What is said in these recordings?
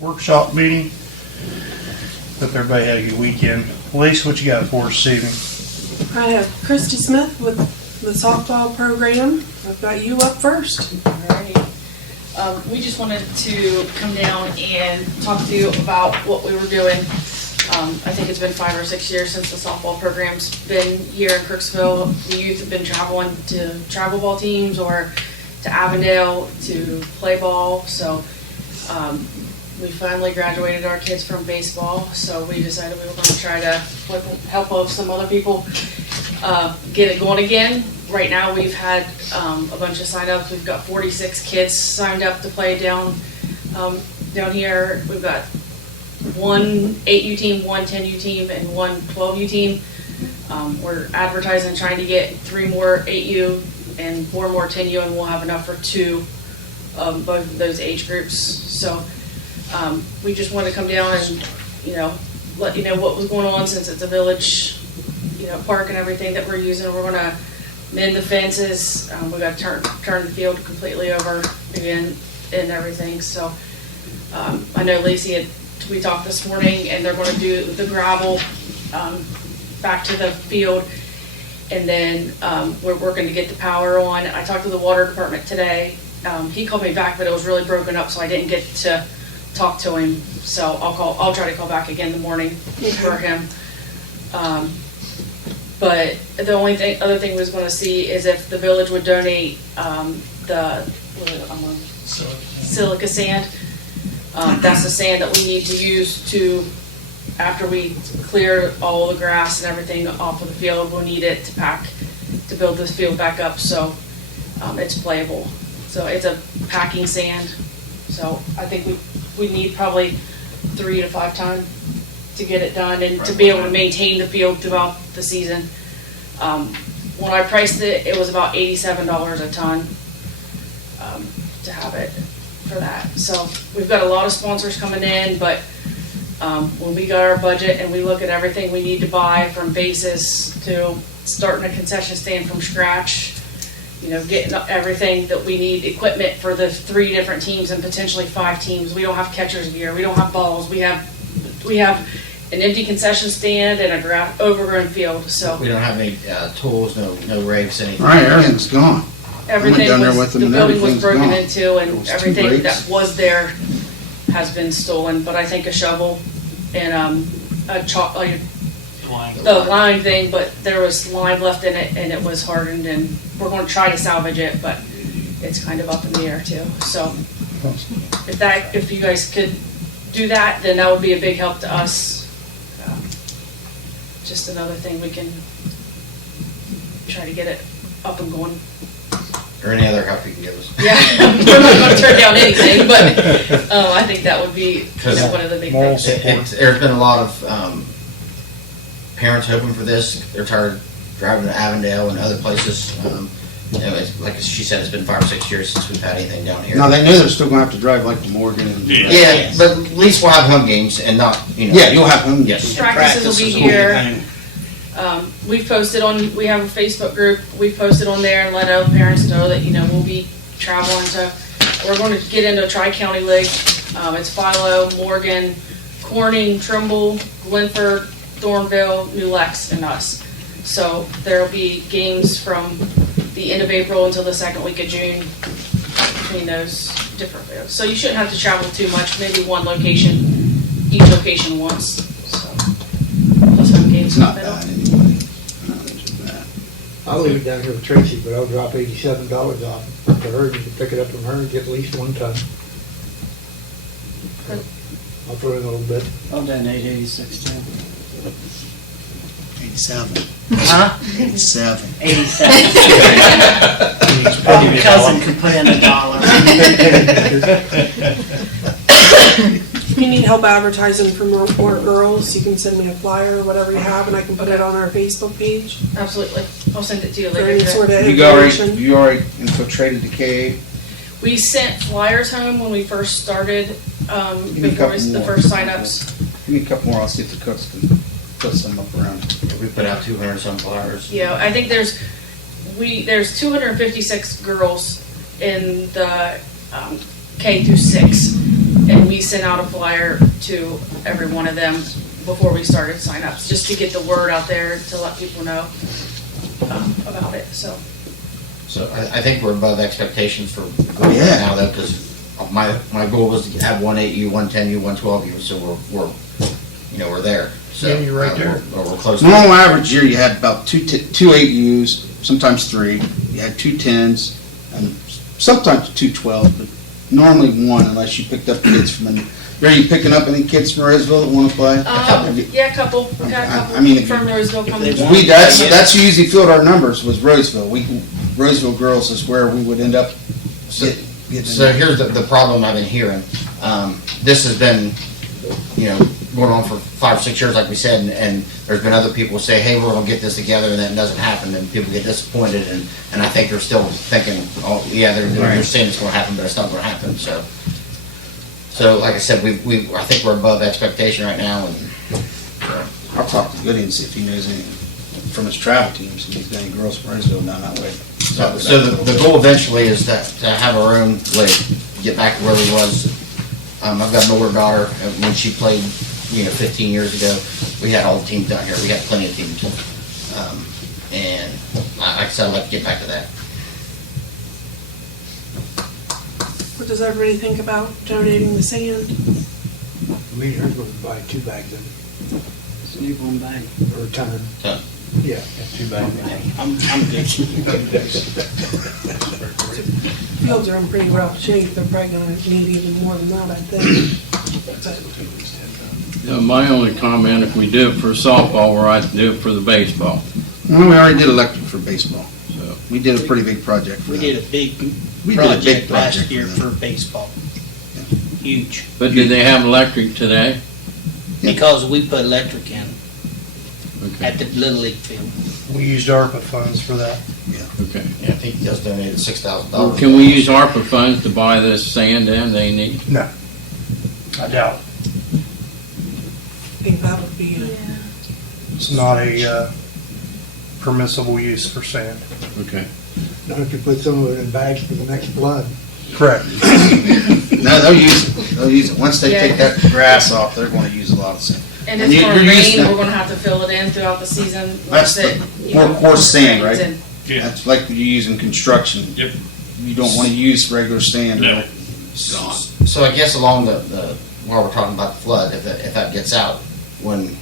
workshop meeting. Hope everybody had a good weekend. Lisa, what you got for us this evening? I have Christy Smith with the softball program. I've got you up first. Alrighty. We just wanted to come down and talk to you about what we were doing. I think it's been 5 or 6 years since the softball program's been here in Crooksville. The youth have been traveling to travel ball teams or to Avondale to play ball. So we finally graduated our kids from baseball. So we decided we were going to try to, with the help of some other people, get it going again. Right now we've had a bunch of sign-ups. We've got 46 kids signed up to play down here. We've got one 8U team, one 10U team, and one 12U team. We're advertising, trying to get 3 more 8U and 4 more 10U, and we'll have enough for 2 of both of those age groups. So we just want to come down and, let you know what was going on, since it's a village, park and everything that we're using. We're going to mend the fences. We got to turn the field completely over again and everything. So I know we talked this morning, and they're going to do the gravel back to the field, and then we're working to get the power on. I talked to the water department today. He called me back, but it was really broken up, so I didn't get to talk to him. So I'll try to call back again in the morning for him. But the other thing we was going to see is if the village would donate the silica sand. That's the sand that we need to use after we clear all the grass and everything off of the field. We'll need it to build this field back up, so it's playable. So it's a packing sand. So I think we need probably 3 to 5 tons to get it done and to be able to maintain the field throughout the season. When I priced it, it was about $87 a ton to have it for that. So we've got a lot of sponsors coming in, but when we got our budget and we look at everything we need to buy, from bases to starting a concession stand from scratch, getting everything that we need, equipment for the 3 different teams and potentially 5 teams. We don't have catcher's gear. We don't have balls. We have an empty concession stand and a overgrown field. So we don't have any tools, no rakes, anything. All right, everything's gone. Everything down there was, with them the and building was everything's broken gone. into, and Those 2 everything rakes. that was there has been stolen. But I think a shovel and the lime thing, but there was lime left in it and it was hardened, and we're going to try to salvage it, but it's kind of up in the air too. So if you guys could do that, then that would be a big help to us. Just another thing we can try to get it up and going. Or any other help you can give us. Yeah, we're not going to turn down anything, but I think that would be one of the big things. There's been a lot of parents hoping for this. They're tired of driving to Avondale and other places. It's, like she said, it's been 5 or 6 years since we've had anything down here. Now, they know they're still going to have to drive like to Morgan. And Yeah, but at least we'll have home games and not, Yeah, you'll have home Yes. Practices will be here. We have a Facebook group. We posted on there and let our parents know that, we'll be traveling to, we're going to get into a Tri-County League. It's Philo, Morgan, Corning, Trimble, Glenford, Thornville, New Lex, and us. So there'll be games from the end of April until the 2nd week of June between those different fields. So you shouldn't have to travel too much, maybe one location, each location once. So plus home games It's in the not middle. bad anyway. Not too bad. I'll leave it down here with Tracy, but I'll drop $87 off to her. You can pick it up from her and get at least 1 ton. I'll throw in a little bit. I'll donate 86 too. 87. Huh? 87. 87. My cousin could put in $1. If you need help advertising for more girls, you can send me a flyer or whatever you have, and I can put it on our Facebook page. Absolutely. I'll send it to you For later any today. sort of You information. already infiltrated the cave. We sent flyers home when we first started, me a before couple the more. first sign-ups. Give me a couple more. I'll see if the cooks can put some up around. We put out 200 some flyers. Yeah, I think there's 256 girls in the K through 6, and we we sent out a flyer to every one of them before we started signups, just to get the word out there to let people know about it. So So I think we're above expectations for Oh, yeah. now though, because my goal was to have 1.8U, 110U, 112U, so we're there. So, Yeah, you're right there. We're close. to Normal average year, you had about two 8Us, sometimes 3. You had 2 10s, and sometimes 2 12s, but normally 1 unless you picked up kids from. Are you picking up any kids from Roseville that want to play? yeah, a couple. We got a couple I mean, if from you- Roseville coming. That's who usually filled our numbers was Roseville. Roseville girls is where we would end up getting. So here's the problem I've been hearing. This has been, going on for 5 or 6 years, like we said, and there's been other people say, hey, we're gonna get this together, and then it doesn't happen, and people get disappointed, and I think they're still thinking, oh, yeah, they're saying it's gonna happen, but it's not gonna happen, so like I said, I think we're above expectation right now, and I'll talk to Goody and see if he knows any from his travel teams, if he's got any girls from Roseville down that way. so the goal eventually is to have our own league, get back to where we was. I've got an older daughter, and when she played, 15 years ago, we had all the teams down here, we had plenty of teams. And like I said, I'd like to get back to that. What does everybody think about donating the sand? Me and her going to buy 2 bags of So you one bag. it, or a ton. Ton. Yeah. Too bad. I'm good. Fields are in pretty rough shape, they're probably gonna need even more than that, I think. My only comment, if we do it for softball, we're right to do it for the baseball. Well, we already did electric for baseball. So We did a pretty big project for We that. did a big We did a big project last project year for for baseball. Huge. But did they have electric today? Yeah. Because we put electric in Okay, at the Little League field. We used ARPA funds for that. okay. Yeah, I think he just donated $6,000. Well, can we use ARPA funds to buy this sand in they need? No. I doubt it. I think that would be, It's not a permissible use for sand. Okay. Not if you put some of it in bags for the next flood. Correct. No, they'll use it. They'll use it. Once they Yeah. take that grass off, they're going to use a lot of sand. And And if you- for you're used rain, to- we're gonna have to fill it in throughout the season. That's once the more coarse sand, right? rains and- That's like you use in construction. Yep. You don't want to use regular sand. No. So I guess along while we're talking about the flood, if that gets out, when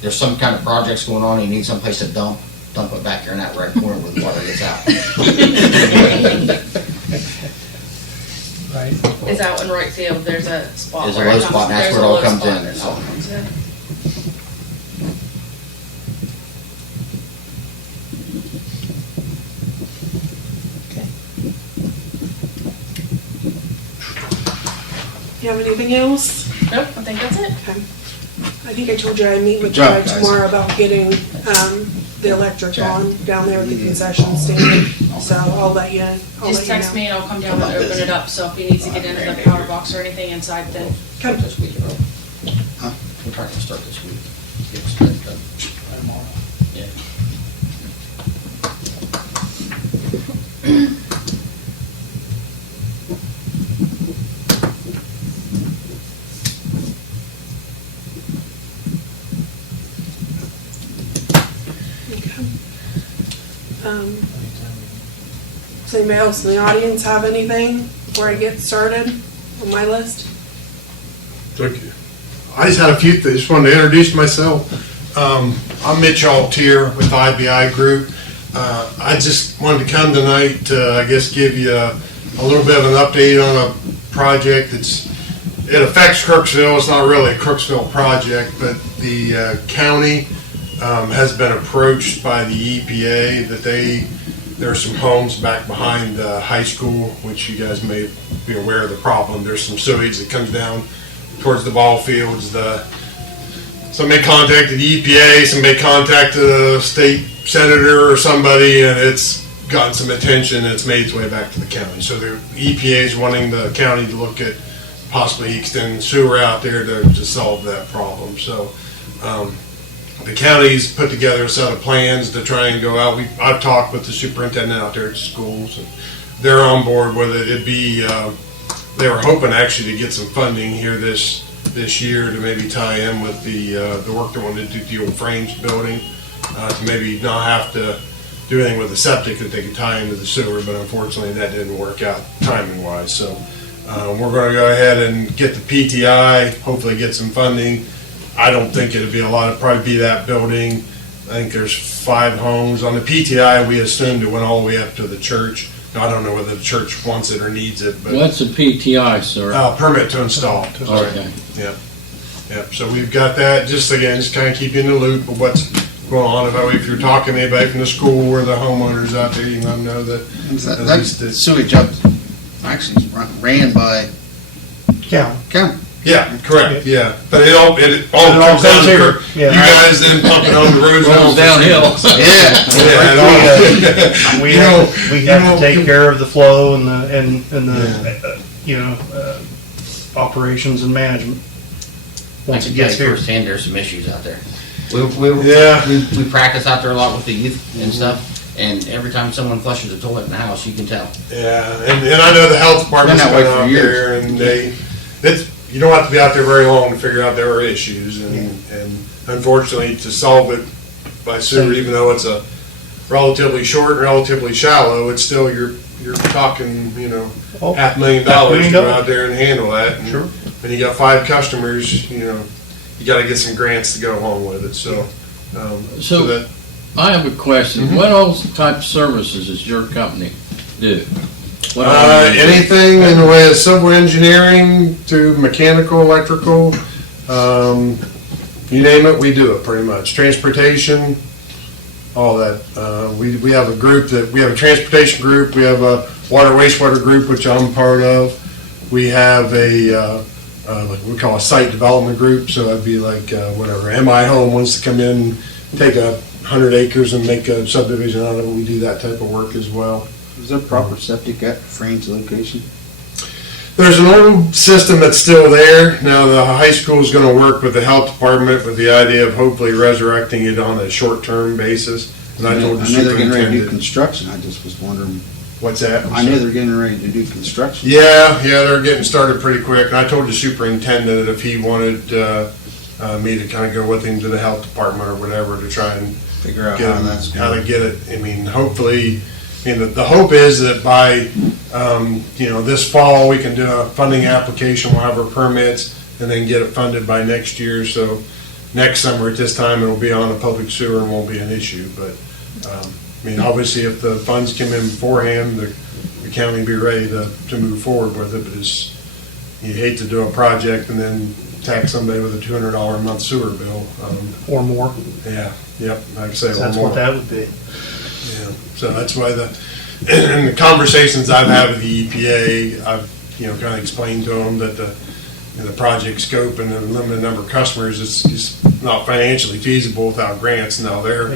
there's some kind of projects going on, you need someplace to dump it back here in that right corner where the water gets out. Right. It's out in right field, there's a spot. There's a where it low comes- spot, and that's there's where it a all low comes spot in, that it so. all comes in. you have anything else? Nope, I think that's it. Okay. I think I told you I'd meet with Good job, you guys. tomorrow about getting, the electric on down there at the concession stand. So I'll let you, Just text me and I'll come down and open it up, so if he needs to get into the powder box or anything inside, then. Okay. This week, bro. We're trying to start this week. Get it started done. Yeah. Okay. Does anybody else in the audience have anything before I get started on my list? Thank you. I just had a few things, just wanted to introduce myself. I'm Mitch Altier with IBI Group. I just wanted to come tonight to, I guess, give you a little bit of an update on a project it affects Crooksville. It's not really a Crooksville project, but the county has been approached by the EPA that there are some homes back behind the high school, which you guys may be aware of the problem. There's some sewage that comes down towards the ball fields. Somebody contacted the EPA, somebody contacted a state senator or somebody, and it's gotten some attention and it's made its way back to the county. So the EPA is wanting the county to look at possibly extending sewer out there to solve that problem. So the county's put together a set of plans to try and go out. I've talked with the superintendent out there at schools, and they're on board with it. It'd be they were hoping actually to get some funding here this year to maybe tie in with the work they wanted to do to the old Frames building, to maybe not have to do anything with the septic, that they could tie into the sewer, but unfortunately that didn't work out timing wise. So we're going to go ahead and get the PTI, hopefully get some funding. I don't think it'll be a lot, it'll probably be that building. I think there's 5 homes. On the PTI, we assumed it went all the way up to the church. Now, I don't know whether the church wants it or needs it, but. What's a PTI, sir? Permit to install. Okay. Yep, so we've got that, just kind of keep you in the loop of what's going on. If you're talking to anybody from the school or the homeowners out there, you can let them know that. at That least it's- sewage up, actually ran by county. Yeah, correct, yeah. But it all comes down here. to Yeah. you guys then pumping on the roads. Rolls downhill. Yeah. Yeah, it all- We You know, we you have know, to take care of the flow and the operations and management. I Once can it tell gets you here. firsthand, there's some issues out there. Yeah. We practice out there a lot with the youth and stuff, and every time someone flushes a toilet in the house, you can tell. Yeah, and I know the health department's Been that way been for out years. there, and you don't have to be out there very long to figure out there are issues, and unfortunately, to solve it by sewer, even though it's a relatively short and relatively shallow, it's still, you're talking, Oh, $500,000 to go out there and handle that. And Sure. when you got 5 customers, you gotta get some grants to go along with it, so So- that. I have a question. What all type of services does your company do? What all do you do? Anything in the way of civil engineering to mechanical, electrical, you name it, we do it pretty much. Transportation, all that. We have we have a transportation group, we have a water wastewater group, which I'm part of. We have what we call a site development group, so that'd be like, whatever, MI Home wants to come in, take 100 acres and make a subdivision out of it, we do that type of work as well. Is there proper septic at Frank's location? There's an old system that's still there. Now, the high school is going to work with the health department with the idea of hopefully resurrecting it on a short-term basis. And I told the I know they're getting ready to do superintendent, construction, I just was wondering, what's that? I know they're getting ready to do construction. Yeah, they're getting started pretty quick. And I told the superintendent that if he wanted me to kind of go with him to the health department or whatever to try and Figure out get how him, that's how to going. get it. I mean, hopefully, the hope is that by, this fall, we can do a funding application, we'll have our permits, and then get it funded by next year. So next summer at this time, it'll be on a public sewer and won't be an issue. But, obviously, if the funds come in beforehand, the county will be ready to move forward with it. But you hate to do a project and then tax somebody with a $200 a month sewer bill. Or more. Like I say, or That's more. what that would be. Yeah, so that's why in the conversations I've had with the EPA, I've, kind of explained to them that the project scope and the limited number of customers, it's just not financially feasible without grants. Now, their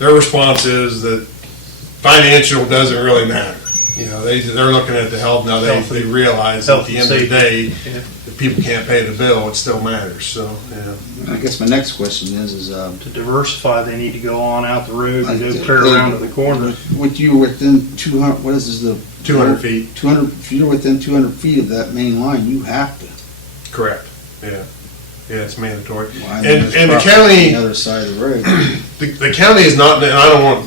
response is that financial doesn't really matter. They're looking at the health now. They realize at the end of the day, if people can't pay the bill, it still matters. So, I guess my next question is To diversify, they need to go on out the road and go I- clear around to the corner. with you within 200, what is this, the? 200 feet. 200, if you're within 200 feet of that main line, you have to. correct. Yeah, it's mandatory. Well, I And- know there's and the property county- On the other side of the road. The county is not, and I don't want,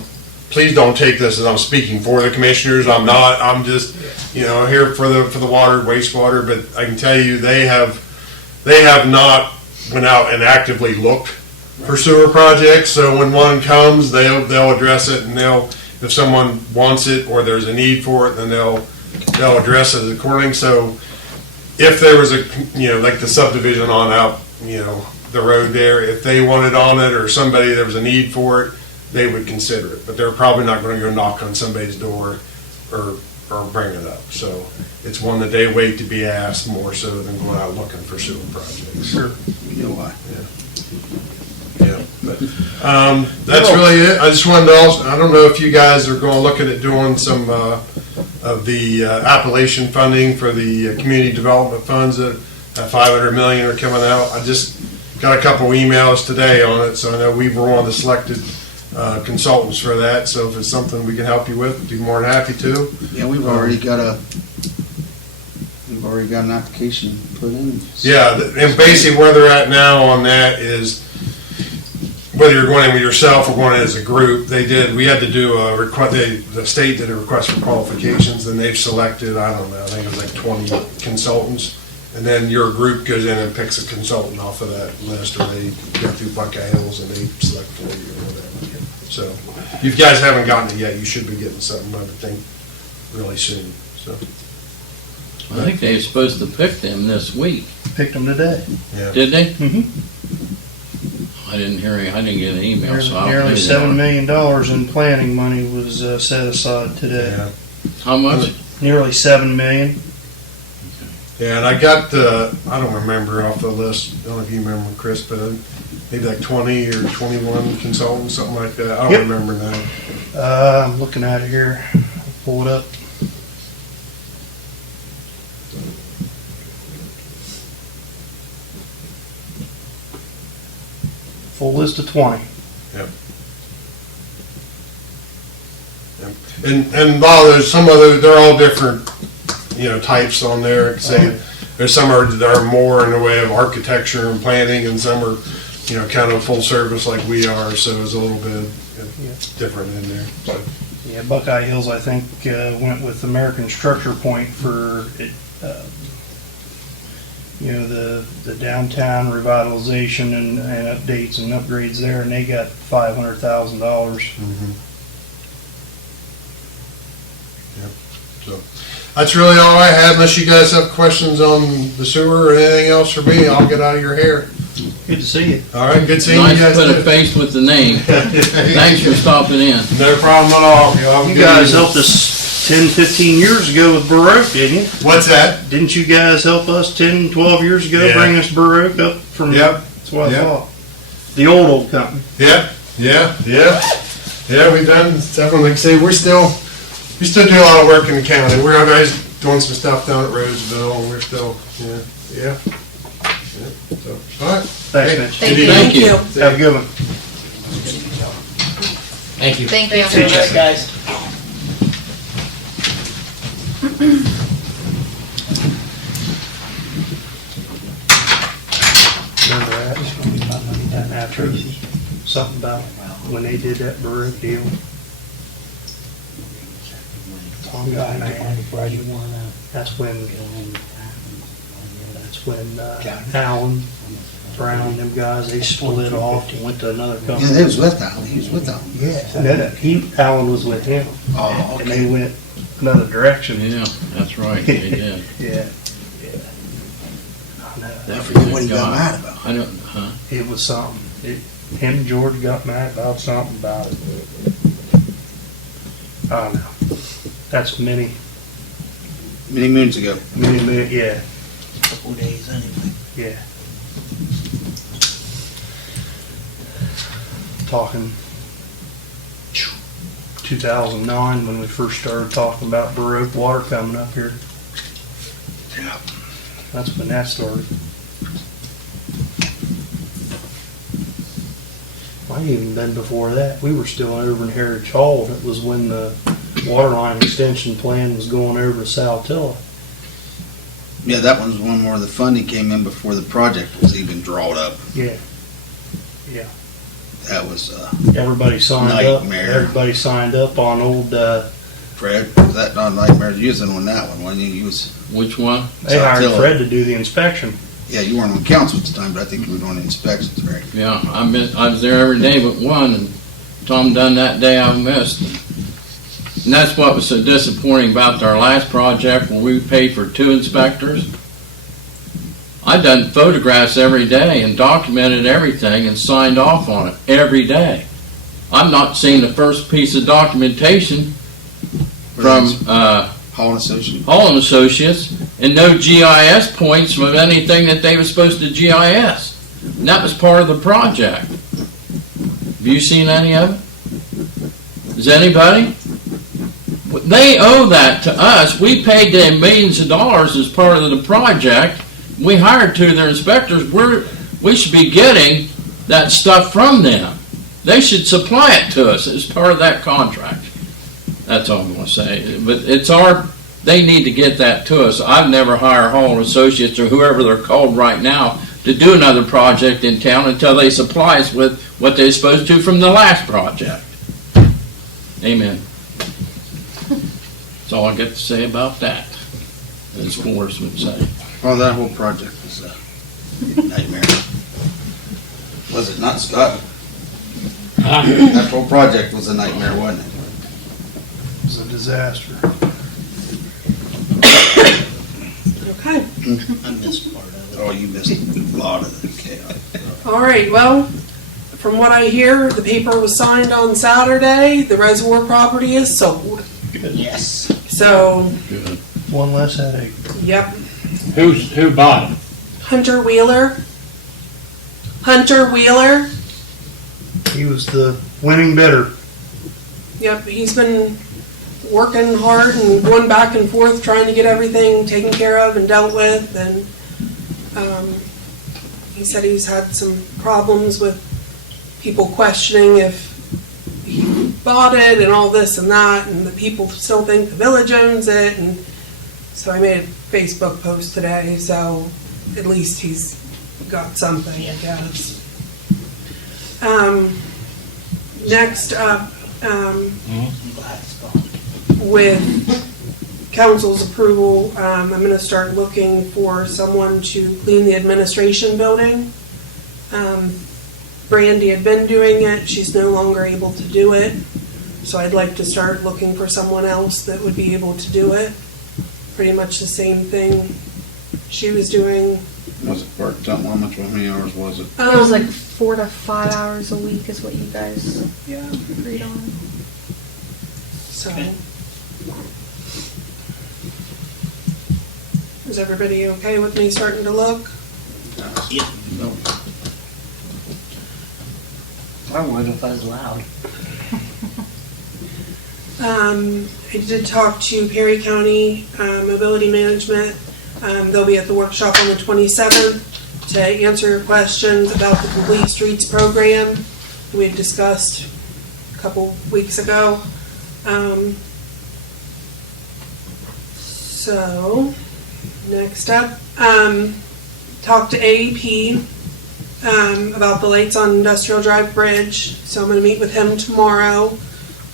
please don't take this as I'm speaking for the commissioners, I'm not, I'm just, here for the water, wastewater, but I can tell you, they have not went out and actively looked for sewer projects, so when one comes, they'll address it, and if someone wants it, or there's a need for it, then they'll address it according, so if there was like the subdivision on out, the road there, if they wanted on it, or there was a need for it, they would consider it, but they're probably not gonna go knock on somebody's door or bring it up. So it's one that they wait to be asked more so than going out looking for sewer projects. Sure. You know why? Yeah, but, that's really it. I just wanted to I don't know if you guys are gonna look at doing some, of the Appalachian funding for the community development funds that 500 million are coming out. I just got a couple emails today on it, so I know we were one of the selected consultants for that, so if it's something we can help you with, we'd be more than happy to. Yeah, we've already got already got an application put in. Yeah, and basically where they're at now on that is, whether you're going in with yourself or going in as a group, we had to do a request, the state did a request for qualifications, and they've selected, I don't know, I think it was like 20 consultants. And then your group goes in and picks a consultant off of that list, or they go through Buckeye Hills and they select for you or whatever. So, if you guys haven't gotten it yet, you should be getting something, I would think, really soon, so. I think they were supposed to pick them this week. Picked them today. Yeah. Did they? Mm-hmm. I didn't get an email, so I don't Nearly know. $7 million in planning money was set aside today. Yeah. How much? Nearly $7 million. Yeah, and I got I don't remember off the list, I don't know if you remember, Chris, but maybe like 20 or 21 consultants, something like that. I don't Yep. remember now. I'm looking at it here. I'll pull it up. Full list of 20. And a lot of those, some of those, they're all different, types on there. Say, there's some that are more in the way of architecture and planning, and some are, kind of full service like we are. So it's a little bit different in there. So. Yeah, Buckeye Hills, I think, went with American Structure Point for it. The downtown revitalization and updates and upgrades there, and they got $500,000. Mm-hmm. Yep. So that's really all I had. Unless you guys have questions on the sewer or anything else for me, I'll get out of your hair. Good to see you. All right, good seeing Nice you guys. to put a too. face with the name. Thanks for stopping in. No problem at all. Have a You good guys evening. helped us 10, 15 years ago with Baroque, didn't you? What's that? Didn't you guys help us 10, 12 years ago, Yeah. bring us Baroque up from? Yep. That's what Yep. I thought. The old company. Yeah, we've done several. Like I say, we still do a lot of work in the county. We're guys doing some stuff down at Roseville, and we're still, yeah. So, all right. Thanks, Hey, Mitch. Thank good you. evening. Thank you. Have a good one. Thank you. Thank you. Thanks, guys. Remember that? After something about when they did that Baroque deal. Tom got mad. That's when Allen, Brown, them guys, they split off and went to another Yeah, company. they was with Al. He was with Al. Yeah, Allen was with him, Oh, and they went another direction. Yeah, that's right, they did. Yeah. I know. I forget what he got mad about. I don't, huh? It was something. Him and George got mad about something about it. I don't know. That's many, Many moons ago. yeah, Couple days anyway. yeah. Talking 2009 when we first started talking about Baroque water coming up here. Yeah. That's when that started. Might even been before that. We were still over in Heritage Hall. That was when the water line extension plan was going over to Saltilla. Yeah, that one's one where the funding came in before the project was even drawn up. Yeah. That was, Everybody signed up. Nightmare. Everybody signed up on old, Fred, was that not Nightmare's using on that one, wasn't he? He was, Which one? they hired Saltilla. Fred to do the inspection. yeah, you weren't on council at the time, but I think you were doing inspections, right? Yeah, I was there every day but one, and Tom done that day I missed. And that's what was so disappointing about our last project, where we paid for 2 inspectors. I done photographs every day and documented everything and signed off on it every day. I'm not seeing the first piece of documentation from Hall and Associates. Hall and Associates, and no GIS points of anything that they were supposed to GIS. And that was part of the project. Have you seen any of it? Is anybody? They owe that to us. We paid them millions of dollars as part of the project. We hired 2 of their inspectors. We should be getting that stuff from them. They should supply it to us as part of that contract. That's all I'm going to say. But it's our they need to get that to us. I've never hired Hall Associates or whoever they're called right now to do another project in town until they supply us with what they're supposed to from the last project. Amen. That's all I got to say about that, as Forrest would say. Well, that whole project was a nightmare. Was it not, Scott? That whole project was a nightmare, wasn't it? It was a disaster. Okay. I missed part of it. Oh, you missed a lot of the chaos. All right, well, from what I hear, the paper was signed on Saturday. The reservoir property is sold. Yes. So, One less headache. yep. Who bought it? Hunter Wheeler. Hunter Wheeler. He was the winning bidder. Yep, he's been working hard and going back and forth trying to get everything taken care of and dealt with. And he said he's had some problems with people questioning if he bought it and all this and that, and the people still think the village owns it. And so I made a Facebook post today, so at least he's got something, I guess. Next up, I'm glad it's gone. with council's approval, I'm gonna start looking for someone to clean the administration building. Brandy had been doing it, she's no longer able to do it, so I'd like to start looking for someone else that would be able to do it. Pretty much the same thing she was doing. Was it part-time? How many hours was it? It was like 4 to 5 hours a week is what you guys Yeah, agreed on. so. Is everybody okay with me starting to look? I would if I was allowed. I did talk to Perry County Mobility Management. They'll be at the workshop on the 27th to answer your questions about the Complete Streets program we had discussed a couple weeks ago. So, next up, talked to AEP about the lights on Industrial Drive Bridge. So I'm going to meet with him tomorrow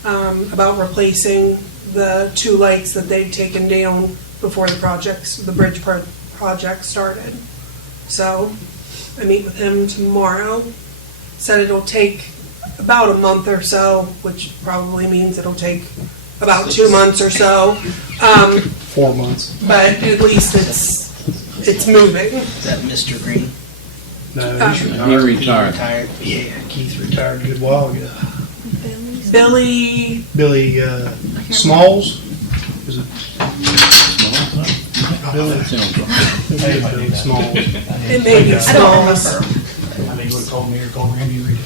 about replacing the 2 lights that they'd taken down before the bridge project started. So I meet with him tomorrow. Said it'll take about a month or so, which probably means it'll take about 2 months or so. 4 months. But at least it's moving. Is that Mr. Green? No, he's He retired. retired. Retired? Yeah, Keith retired a good while ago. Billy, Billy Smalls? Is it Billy? That sounds right. Hey, Billy Smalls. it may be I don't Smalls. remember. I mean, you would've told me or called Randy Reed.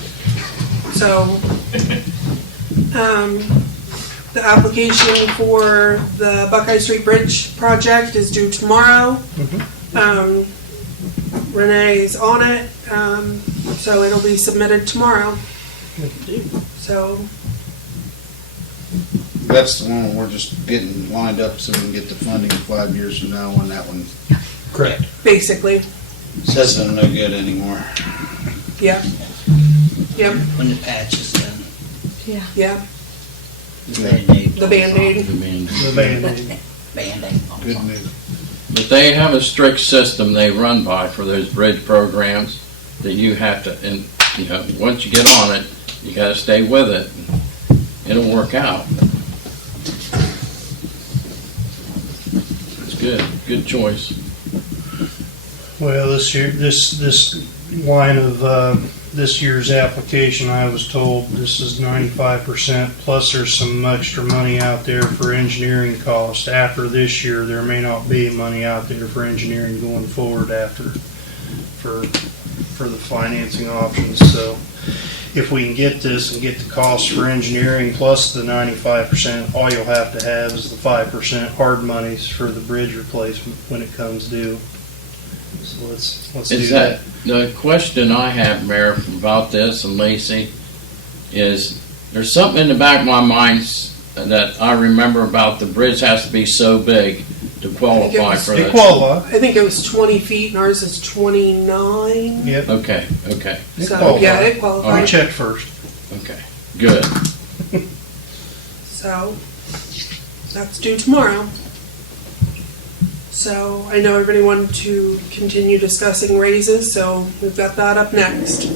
So, the application for the Buckeye Street Bridge project is due tomorrow. Renee's on it, so it'll be submitted tomorrow. So, That's the one we're just getting lined up so we can get the funding 5 years from now on that one. Correct. basically, Says I'm no good anymore. yep. Yep, When the patch is done. Yeah. yeah, The Band-Aid. the Band-Aid. The Band-Aid. Band-Aid. Good news. But they have a strict system they run by for those bridge programs that you have to, and, you know, once you get on it, you gotta stay with it. It'll work out. It's good choice. Well, this line of this year's application, I was told this is 95%, plus there's some extra money out there for engineering costs. After this year, there may not be money out there for engineering going forward for the financing options. So if we can get this and get the costs for engineering plus the 95%, all you'll have to have is the 5% hard monies for the bridge replacement when it comes due. So let's do Is that. the question I have, Mayor, about this, and Lacey, is there's something in the back of my mind that I remember about the bridge has to be so big to qualify for They that. qualify. I think it was 20 feet and ours is 29. Yep. Okay, They So, qualify. yeah, it I qualified. checked first. okay, good. So, that's due tomorrow. So, I know everybody wanted to continue discussing raises, so we've got that up next.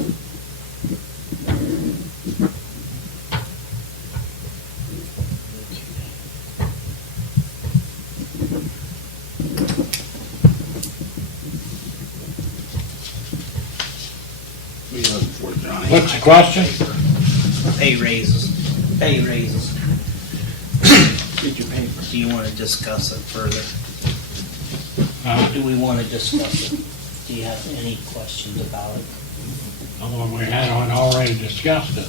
What's the question? Pay raises. Pay raises. Get your paper. Do you want to discuss it further? Uh, Do we want to discuss it? Do you have any questions about it? although we had already discussed it.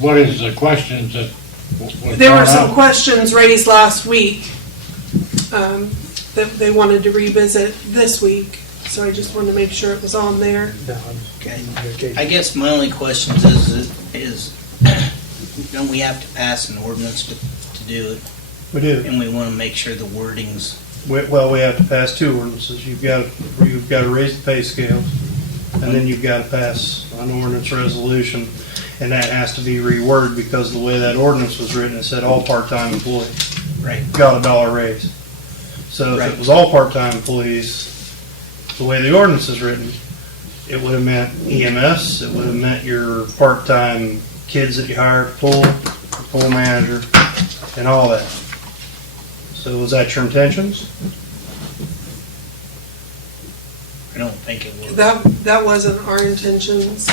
What is the questions that was There were brought some up? questions raised last week that they wanted to revisit this week, so I just wanted to make sure it was on there. Okay. I guess my only question is don't we have to pass an ordinance to do it? We do. And we want to make sure the wording's, Well, we have to pass two ordinances. You've got to raise the pay scales, and then you've got to pass an ordinance resolution, and that has to be reworded because the way that ordinance was written, it said all part-time employees right, got $1 raise. So if Right. it was all part-time employees, the way the ordinance is written, it would have meant EMS, it would have meant your part-time kids that you hired, pool manager, and all that. So was that your intentions? I don't think it will. That wasn't our intentions.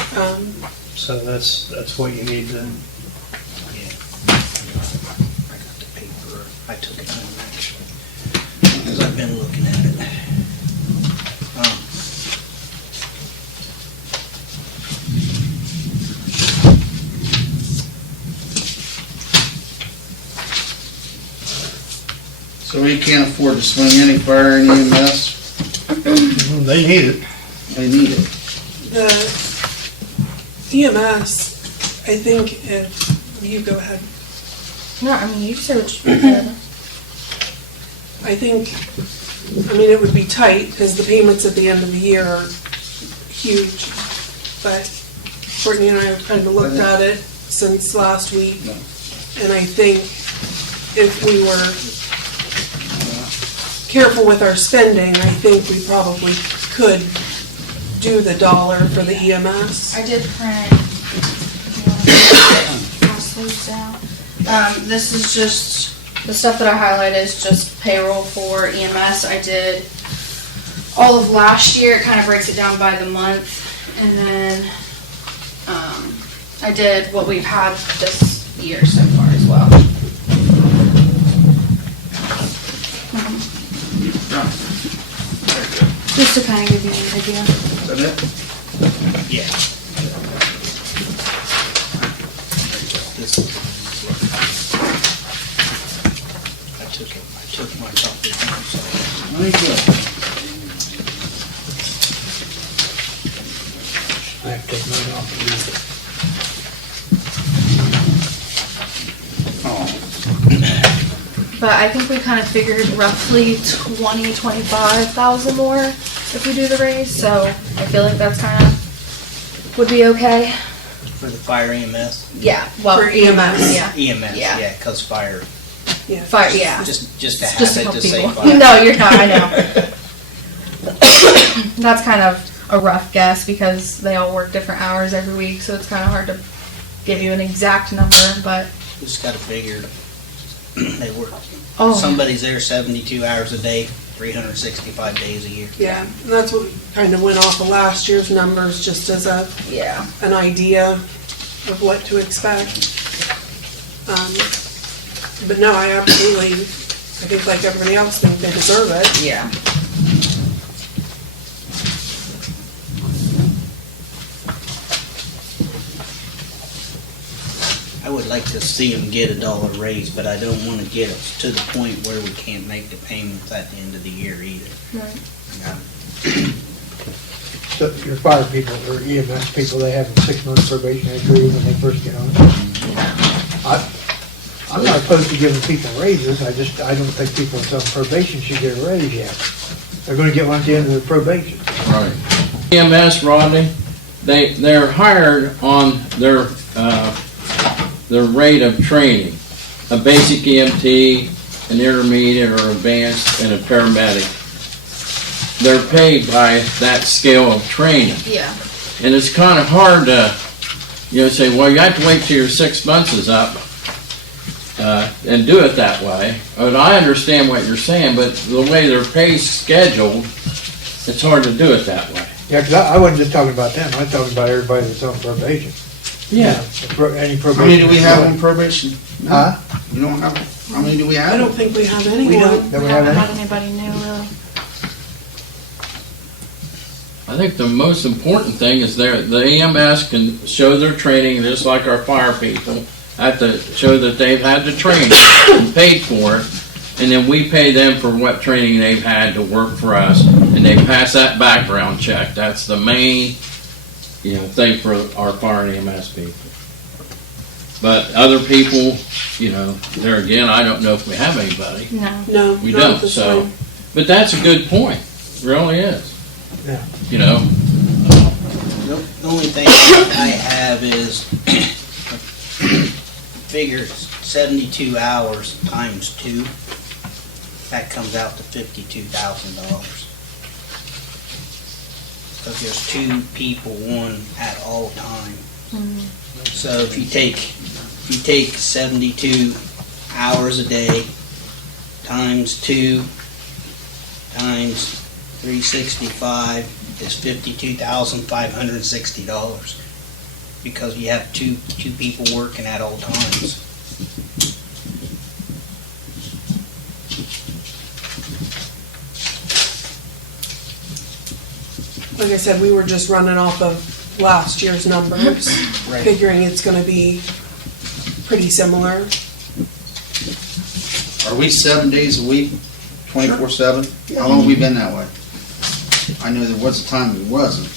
So that's what you need to. Yeah. I got the paper, I took it home actually, because I've been looking at it. So we can't afford to swing any fire and EMS, They need it. they need it. The EMS, I think if you go ahead, No, I mean, you say what you I think, it would be tight because the payments at the end of the year are huge. But Courtney and I have kind of looked at it since last week. And I think if we were careful with our spending, I think we probably could do the $1 for the EMS. I did print, if you want to pass those down. This is just, the stuff that I highlighted is just payroll for EMS. I did all of last year, it kind of breaks it down by the month. And then, I did what we've had this year so far as well. Just to kind of give you an idea. Is that it? Yeah. This is, I took my copy home, so. Very good. I have to take mine off and read it. But I think we kind of figured roughly 25,000 more if we do the raise, so I feel like that's kind of, would be okay. For the fire EMS? Yeah, well, For EMS. Yeah. EMS, Yeah. yeah, cause fire, Yeah. Fire, yeah. just to Just have it help to say people. fire. No, you're not, I know. That's kind of a rough guess because they all work different hours every week, so it's kind of hard to give you an exact number, but, Just gotta figure, they work, oh, somebody's there 72 hours a day, 365 days a year. Yeah, and that's what kind of went off of last year's numbers, just as yeah. an idea of what to expect. But no, I think like everybody else, think they deserve it. Yeah. I would like to see them get $1 raise, but I don't wanna get us to the point where we can't make the payments at the end of the year either. Right. So your fire people or EMS people, they have a 6-month probationary period when they first get on. I'm not opposed to giving people raises, I don't think people that's on probation should get a raise yet. They're gonna get one at the end of their probation. Right. EMS, Rodney, they're hired on their rate of training. A basic EMT, an intermediate or advanced, and a paramedic. They're paid by that scale of training. Yeah. And it's kind of hard to, say, well, you have to wait till your 6 months is up and do it that way. And I understand what you're saying, but the way their pay's scheduled, it's hard to do it that way. Yeah, 'cause I wasn't just talking about them, I'm talking about everybody that's on probation. Yeah. Any probation. How many do we have on probation? Huh? You don't have, how many do we have? I don't think we have anyone. We don't, We we have haven't any? had anybody new, really. I think the most important thing is the EMS can show their training, just like our fire people, have to show that they've had the training and paid for it, and then we pay them for what training they've had to work for us, and they pass that background check. That's the main, thing for our fire and EMS people. But other people, there again, I don't know if we have anybody. No. No, We not at don't, this so, time. but that's a good point, it really is. Yeah. The only thing I have is figure 72 hours times 2. That comes out to $52,000. Because there's 2 people, one at all time. So if you take 72 hours a day times 2 times 365 is $52,560 because you have two people working at all times. Like I said, we were just running off of last year's numbers, Right. figuring it's gonna be pretty similar. Are we 7 days a week, 24/7? How long have we been that way? I know there was a time we wasn't.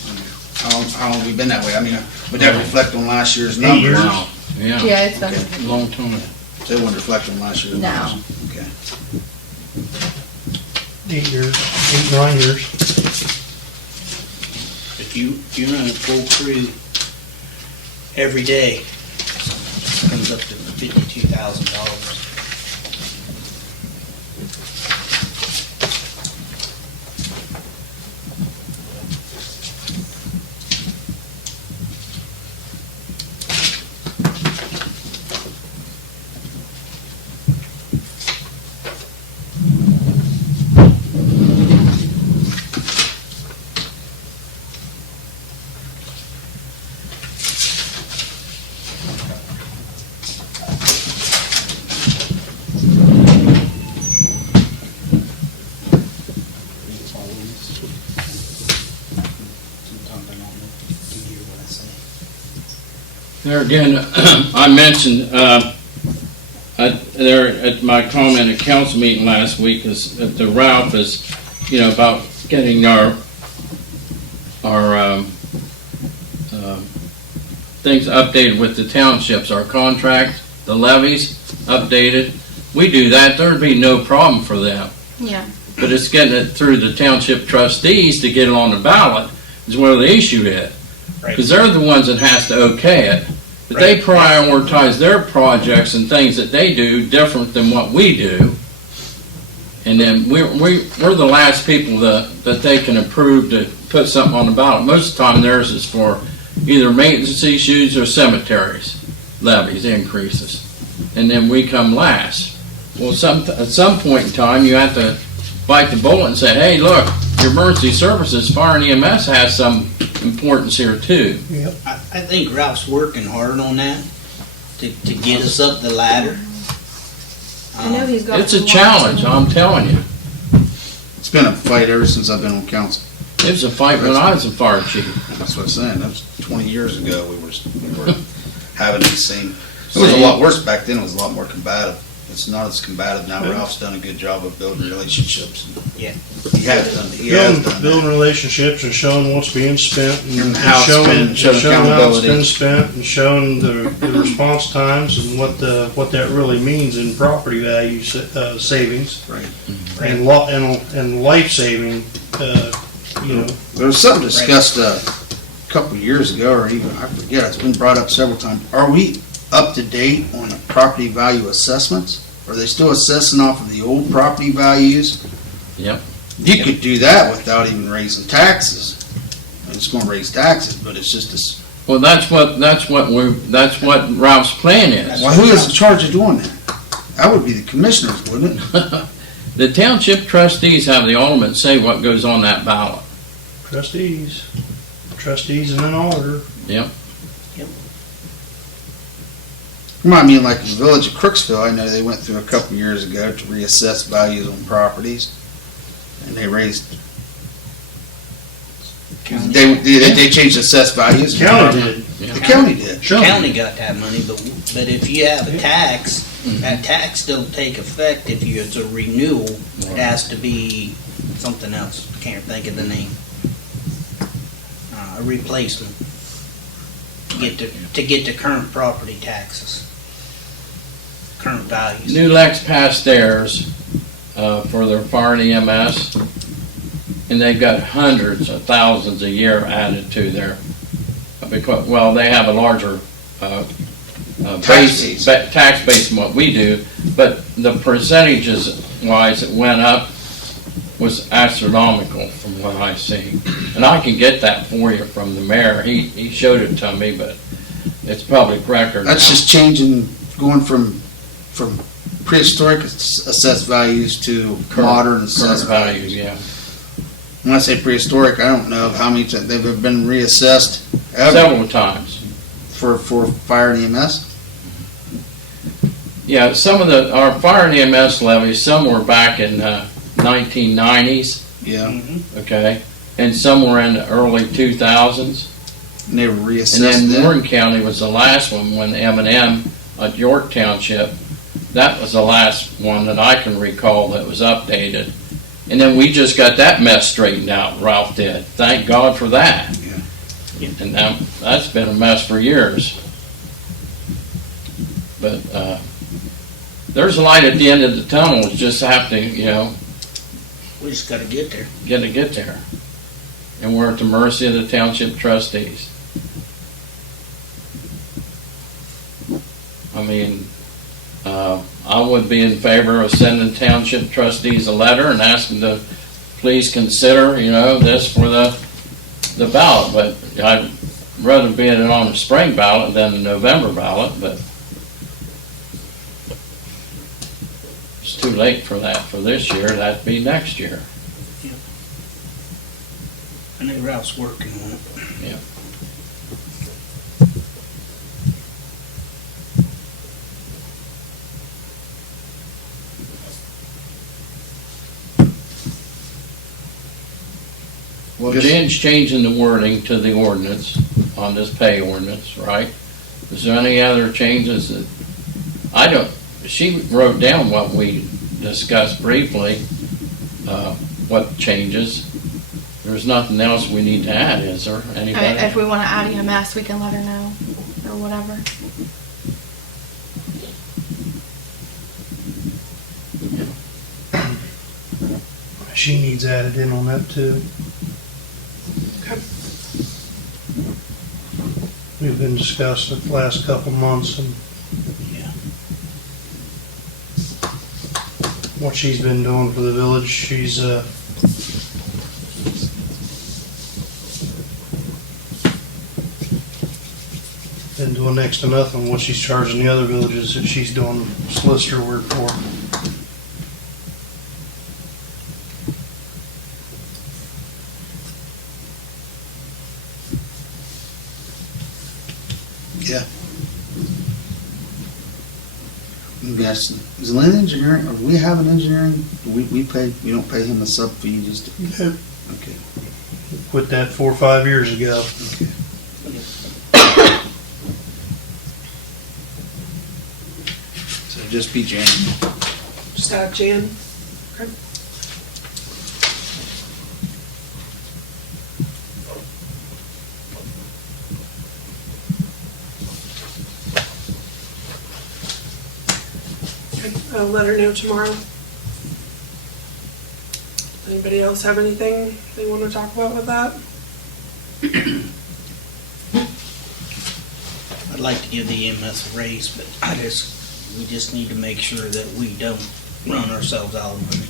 How long have we been that way? I mean, would that reflect on last year's numbers? years. Wow, yeah, Yeah, it's been, long time. So it wouldn't reflect on last year's No. numbers? Okay. 8 years, 8, 9 years. If you run a full crew every day, it comes up to $52,000. There again, I mentioned, there at my comment at council meeting last week is that the Ralph is, about getting our things updated with the townships, our contract, the levies updated. We do that, there'd be no problem for them. yeah. But it's getting it through the township trustees to get it on the ballot is where the issue is. Because they're the ones that has to okay it. But they prioritize their projects and things that they do different than what we do. And then we're the last people that they can approve to put something on the ballot. Most of the time theirs is for either maintenance issues or cemeteries, levies, increases. And then we come last. Well, at some point in time, you have to bite the bullet and say, hey, look, your emergency services, fire and EMS has some importance here too. I think Ralph's working hard on that to get us up the ladder. I know he's got. It's a challenge, I'm telling you. It's been a fight ever since I've been on council. It was a fight when I was a fire chief. That's what I'm saying. That was 20 years ago. We were having these same. It was a lot worse back then. It was a lot more combative. It's not as combative now. Yeah. Ralph's done a good job of building relationships. Yeah. He has done Building that. relationships and showing what's being spent And how it's been, showing how it's accountability. been spent and showing the response times and what that really means in property value savings Right. and life saving, There was something discussed a couple of years ago, or even, I forget, it's been brought up several times. Are we up to date on the property value assessments? Are they still assessing off of the old property values? Yep. You could do that without even raising taxes. It's gonna raise taxes, but it's just a, Well, that's what Ralph's plan is. well, who is in charge of doing that? That would be the commissioners, wouldn't it? The township trustees have the ultimate say what goes on that ballot. trustees and an auditor. Yep. I mean, like the village of Crooksville, I know they went through a couple of years ago to reassess values on properties, and they raised. They changed assessed values. County did. The county did. The county got that money, but if you have a tax, that tax don't take effect if it's a renewal. It has to be something else. Can't think of the name. A replacement to get to current property taxes, current values. New Lex passed theirs for their fire and EMS, and they've got hundreds of thousands a year added to their, because, well, they have a larger Tax tax base than what we do, but the percentages wise it went up was astronomical from what I see. And I can get that for you from the mayor. He showed it to me, but it's public record now. That's just changing, going from prehistoric assessed values to modern assessed current values. values, yeah. When I say prehistoric, I don't know how many times they've been reassessed ever Several times. for fire and EMS. Yeah, some of our fire and EMS levies, some were back in 1990s, Yeah, okay? And some were in the early 2000s. and they were And reassessed then then. Warren County was the last one when M&M at York Township, that was the last one that I can recall that was updated. And then we just got that mess straightened out, Ralph did. Thank God for that. Yeah. And that's been a mess for years. But there's a light at the end of the tunnel, you just have to, We just gotta get there. get there. And we're at the mercy of the township trustees. I mean, I would be in favor of sending township trustees a letter and asking to please consider, this for the ballot. But I'd rather be it on the spring ballot than the November ballot, but it's too late for that for this year. That'd be next year. I know Ralph's working on it. Yeah. Well, Jan's changing the wording to the ordinance on this pay ordinance, right? Is there any other changes that, she wrote down what we discussed briefly, what changes. There's nothing else we need to add, is there? Anybody? If we want to add EMS, we can let her know, or whatever. She needs added in on that too. We've been discussing it the last couple months and what she's been doing for the village. She's been doing next to nothing what she's charging the other villages that she's doing solicitor work for. Yeah. Yes, is Lynn engineering, or do we have an engineering, we don't pay him a sub fee just to, okay. Quit that 4 or 5 years ago. So just be Jan. Just add Jan. Okay. Okay, I'll let her know tomorrow. Anybody else have anything they want to talk about with that? I'd like to give the EMS a raise, but we just need to make sure that we don't run ourselves out of money.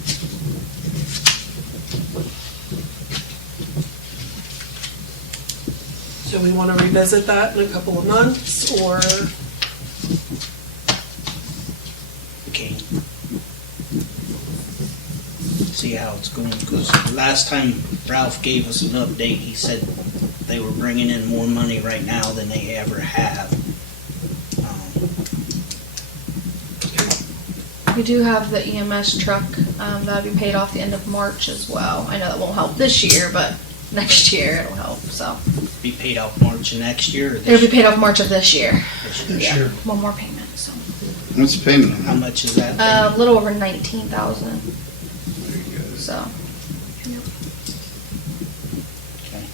So we want to revisit that in a couple of months, or? Okay. See how it's going, because last time Ralph gave us an update, he said they were bringing in more money right now than they ever have. We do have the EMS truck, that'll be paid off the end of March as well. I know that won't help this year, but next year it'll help, so. Be paid off March of next year, or It'll this be paid off March of this year. This Yeah, year. one more payment, so. What's the payment on How that? much is that? A little over 19,000, so. Okay.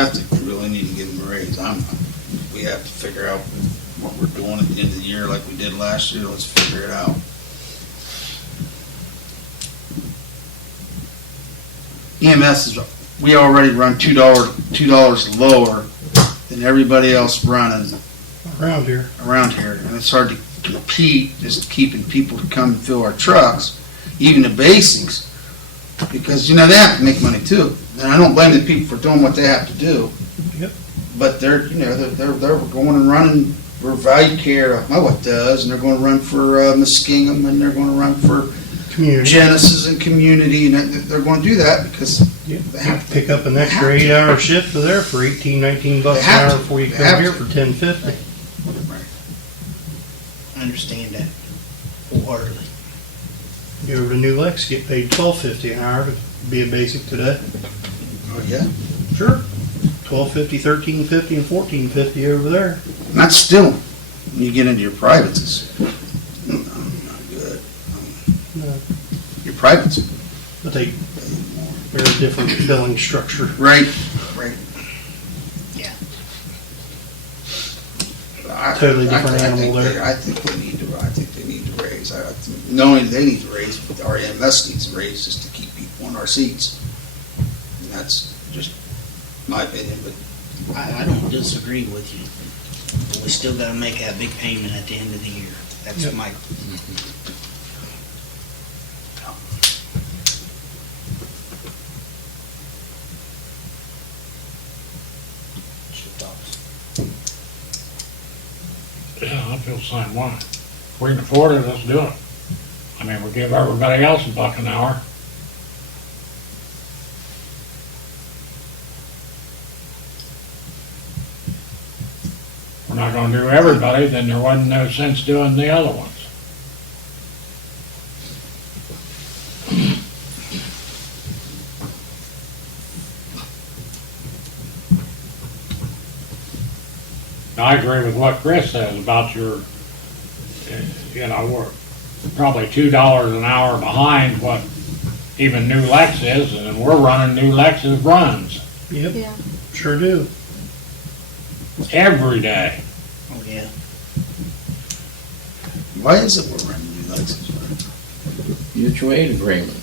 I think we really need to give them a raise. We have to figure out what we're doing at the end of the year like we did last year. Let's figure it out. EMS is, we already run $2 lower than everybody else running Around here. around here. And it's hard to compete just keeping people to come and fill our trucks, even the basics. Because, they have to make money too. And I don't blame the people for doing what they have to do. Yep. But they're going and running for Value Care, what does, and they're going to run for Muskingum, and they're going to run for Community. Genesis and Community, and they're going to do that because Yep. they have to. Pick up an extra 8-hour shift for there for 18, 19 bucks They an have hour to. before you They come have here to. for 10.50. I understand that wholeheartedly. You over to New Lex, get paid $12.50 an hour to be a basic today. Oh, yeah. Sure. $12.50, $13.50, and $14.50 over there. And that's still, when you get into your privates, it's not good. No. Your privates. But they're a different billing structure. Right. Yeah. Totally different animal there. I think they need to raise. Not only do they need to raise, but our EMS needs to raise just to keep people in our seats. And that's just my opinion, but I don't disagree with you. But we still gotta make that big payment at the end of the year. That's Yep. my, Yeah, I feel the same way. If we can afford it, let's do it. I mean, we give everybody else $1 an hour. We're not gonna do everybody, then there wasn't no sense doing the other ones. I agree with what Chris says about your, we're probably $2 an hour behind what even New Lex is, and we're running New Lex's runs Yep, Yeah. sure do. every day. oh yeah. why is it we're running New Lexus? Mutual aid agreement.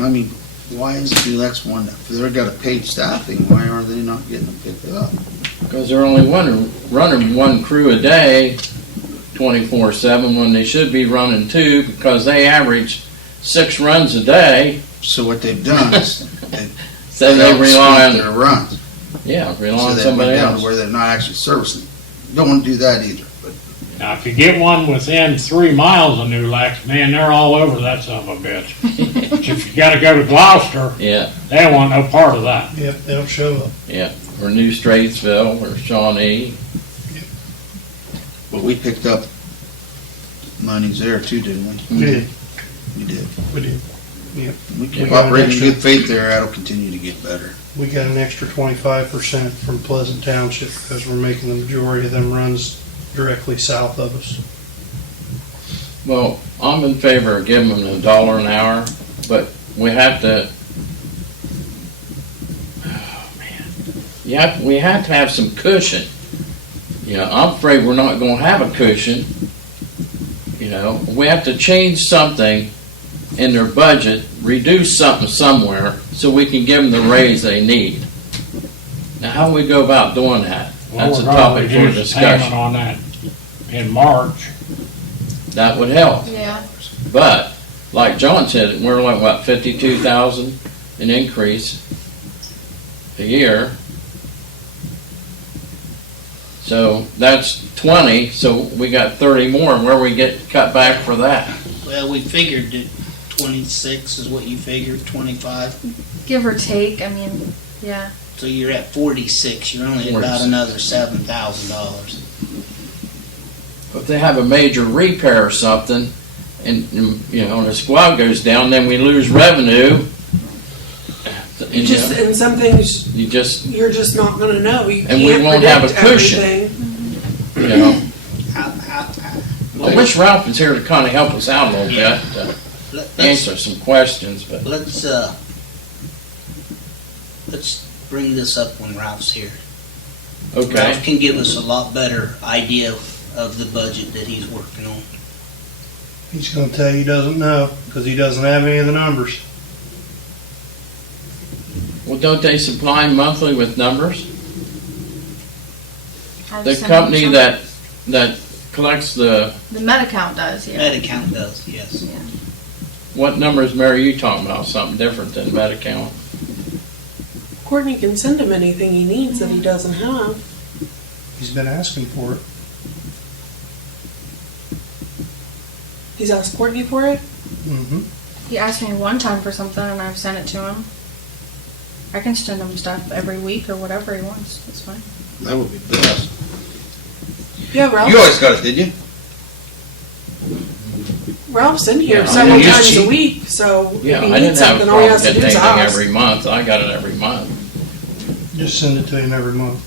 I mean, why is New Lex one? If they've got a paid staffing, why are they not getting them picked up? Because they're only running one crew a day, 24/7, when they should be running two, because they average 6 runs a day. So what they've done is So they rely on, their runs. rely So on they somebody went down else. to where they're not actually servicing. Don't want to do that either. But Now, if you get one within 3 miles of New Lex, man, they're all over that son of a bitch. But if you gotta go to Gloucester, Yeah, they don't want no part of that. Yep, they don't show up. yeah. Or New Straitsville, or Shawnee. we picked up monies there too, didn't we? We did, We did. we did. We keep got an operating in extra- good faith there. That'll continue to get better. We got an extra 25% from Pleasant Township because we're making the majority of them runs directly south of us. Well, I'm in favor of giving them $1 an hour, but we have to, we have to have some cushion. You know, I'm afraid we're not gonna have a cushion. You know, we have to change something in their budget, reduce something somewhere, so we can give them the raise they need. Now, how do we go about doing that? Well, That's a we're gonna topic for reduce the payment discussion. on that in March. That would help. Yeah. But, like John said, we're like, what, 52,000 an increase a year. So that's 20, so we got 30 more, where we get cut back for that? Well, we figured that 26 is what you figured, 25. Give or take, I mean, yeah. So you're at 46. You're only at about 46. another $7,000. If they have a major repair or something, and you know, and the squad goes down, then we lose revenue. And, you Just, know, and some things you just, you're just not gonna know. You And we can't won't have a predict cushion. everything. you know, How- I wish Ralph was here to kind of help us out a little bit, to let's, answer some questions, but let's bring this up when Ralph's here. okay. Ralph can give us a lot better idea of the budget that he's working on. He's gonna tell you he doesn't know, because he doesn't have any of the numbers. Well, don't they supply monthly with numbers? I've The sent company them that collects the, The Medi-Count does, yeah. Medi-Count does, yes. Yeah. what numbers, Mary, you talking about? Something different than Medi-Count? Courtney can send him anything he needs that he doesn't have. He's been asking for it. He's asked Courtney for it. Mm-hmm. He asked me one time for something and I've sent it to him. I can send him stuff every week or whatever he wants, that's fine. That would be best. Yeah, Ralph. You always got it, did you? Ralph's in here Yeah, several I mean, times she- a week, so if Yeah, he I didn't needs have a something, all he problem has to getting do is anything ask. every month. I got it every month. Just send it to him every month.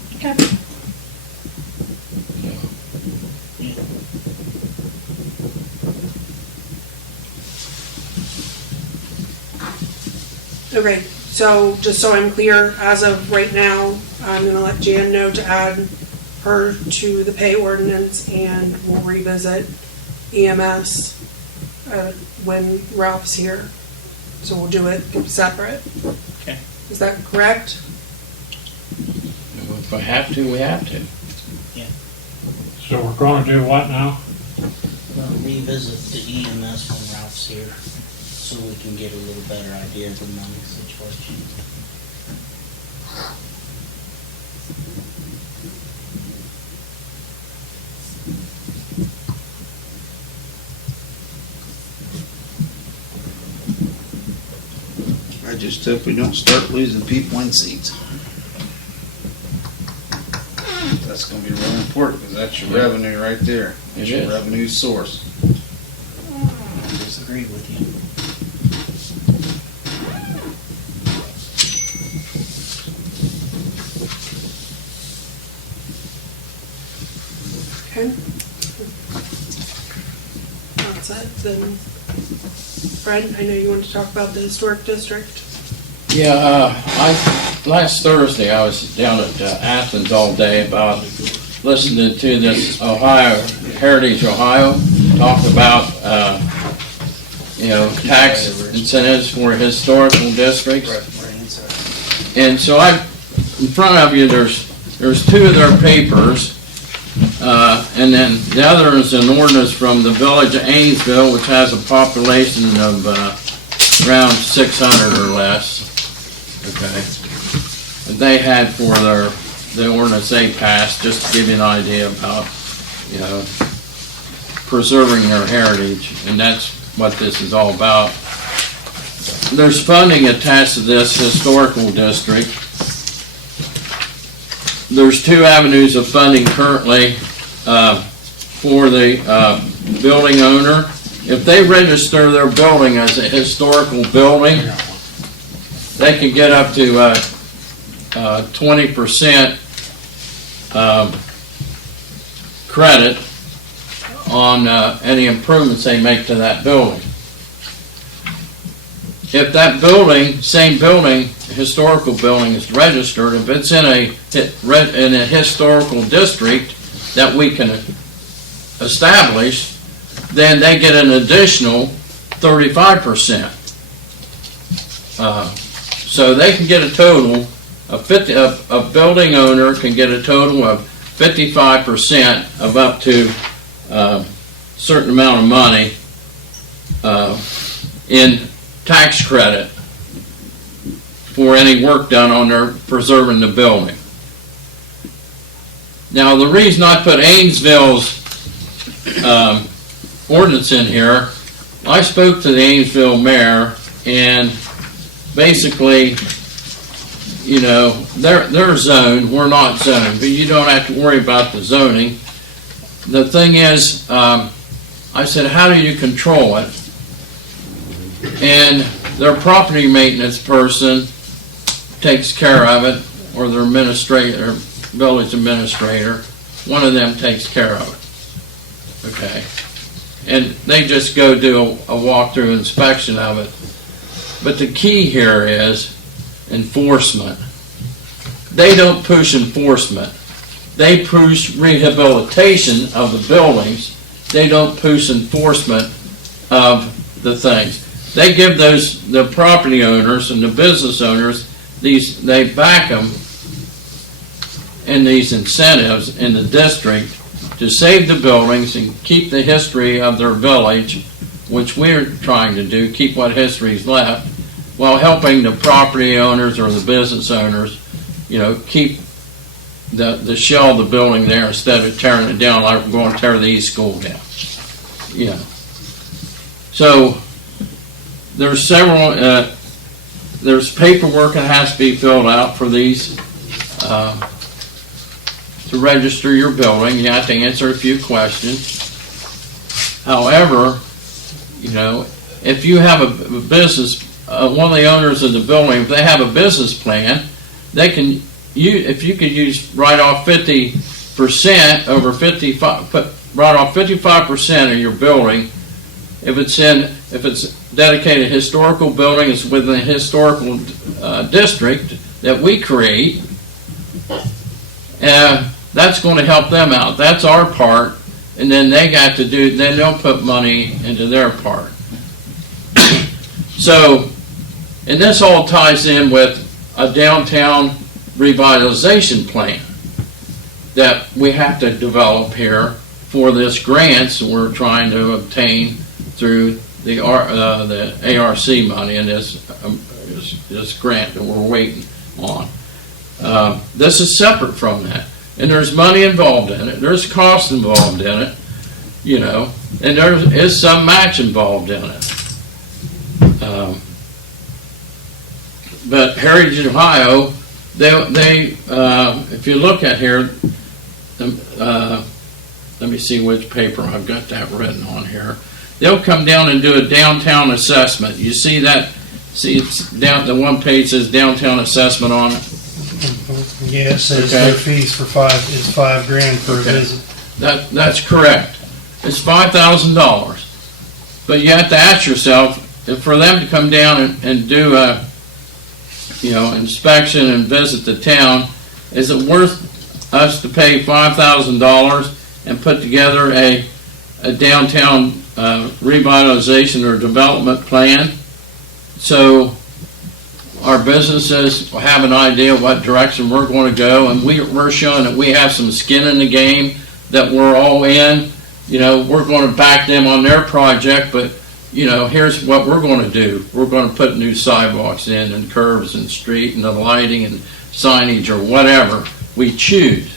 Okay, so just so I'm clear, as of right now, I'm gonna let Jan know to add her to the pay ordinance and we'll revisit EMS when Ralph's here. So we'll do it separate. Okay. Is that correct? If I have to, we have to. So we're gonna do what now? We'll revisit the EMS when Ralph's here, so we can get a little better idea of the money situation. I just hope we don't start losing people in seats. That's gonna be really important, because that's your revenue right there. It It's your is. revenue source. I disagree with you. Okay. That's it, then. Fred, I know you want to talk about the historic district. Yeah, last Thursday, I was down at Athens all day about listening to this Heritage Ohio, talk about, tax incentives for historical districts. And so in front of you, there's two of their papers, and then the other is an ordinance from the village of Ainsville, which has a population of around 600 or less. Okay. They had for the ordinance they passed, just to give you an idea about, preserving their heritage, and that's what this is all about. There's funding attached to this historical district. There's two avenues of funding currently for the building owner. If they register their building as a historical building, they can get up to 20% credit on any improvements they make to that building. If that building, same building, historical building is registered, if it's in a historical district that we can establish, then they get an additional 35%. So they can get a total of a building owner can get a total of 55% of up to a certain amount of money in tax credit for any work done on their preserving the building. Now, the reason I put Amesville's ordinance in here, I spoke to the Amesville mayor, and basically, you know, they're zoned, we're not zoned, but you don't have to worry about the zoning. The thing is, I said, how do you control it? And their property maintenance person takes care of it, or their administrator, village administrator, one of them takes care of it. Okay. And they just go do a walkthrough inspection of it. But the key here is enforcement. They don't push enforcement. They push rehabilitation of the buildings. They don't push enforcement of the things. They give the property owners and the business owners they back them in these incentives in the district to save the buildings and keep the history of their village, which we're trying to do, keep what history's left, while helping the property owners or the business owners, you know, keep the shell of the building there instead of tearing it down like we're going to tear the East School down. You know. So there's several, there's paperwork that has to be filled out for these, to register your building. You have to answer a few questions. However, you know, if you have a business, one of the owners of the building, if they have a business plan, they can, if you could use write off 50% over 55, write off 55% of your building. If it's dedicated historical building, it's within the historical district that we create. That's going to help them out. That's our part, and then then they'll put money into their part. So, and this all ties in with a downtown revitalization plan that we have to develop here for this grants we're trying to obtain through the ARC money and this grant that we're waiting on. This is separate from that. And there's money involved in it. There's cost involved in it, you know, and there is some match involved in it. But Heritage Ohio, they if you look at here, let me see which paper I've got that written on here. They'll come down and do a downtown assessment. You see that? See, it's down. The one page says downtown assessment on it. Yeah, it says their fees for $5,000 per visit. That's correct. It's $5,000. But you have to ask yourself, if for them to come down and do a, you know, inspection and visit the town, is it worth us to pay $5,000 and put together a downtown revitalization or development plan? So our businesses have an idea what direction we're going to go, and we're showing that we have some skin in the game, that we're all in. You know, we're going to back them on their project, but, you know, here's what we're going to do. We're going to put new sidewalks in and curbs and street and the lighting and signage or whatever we choose.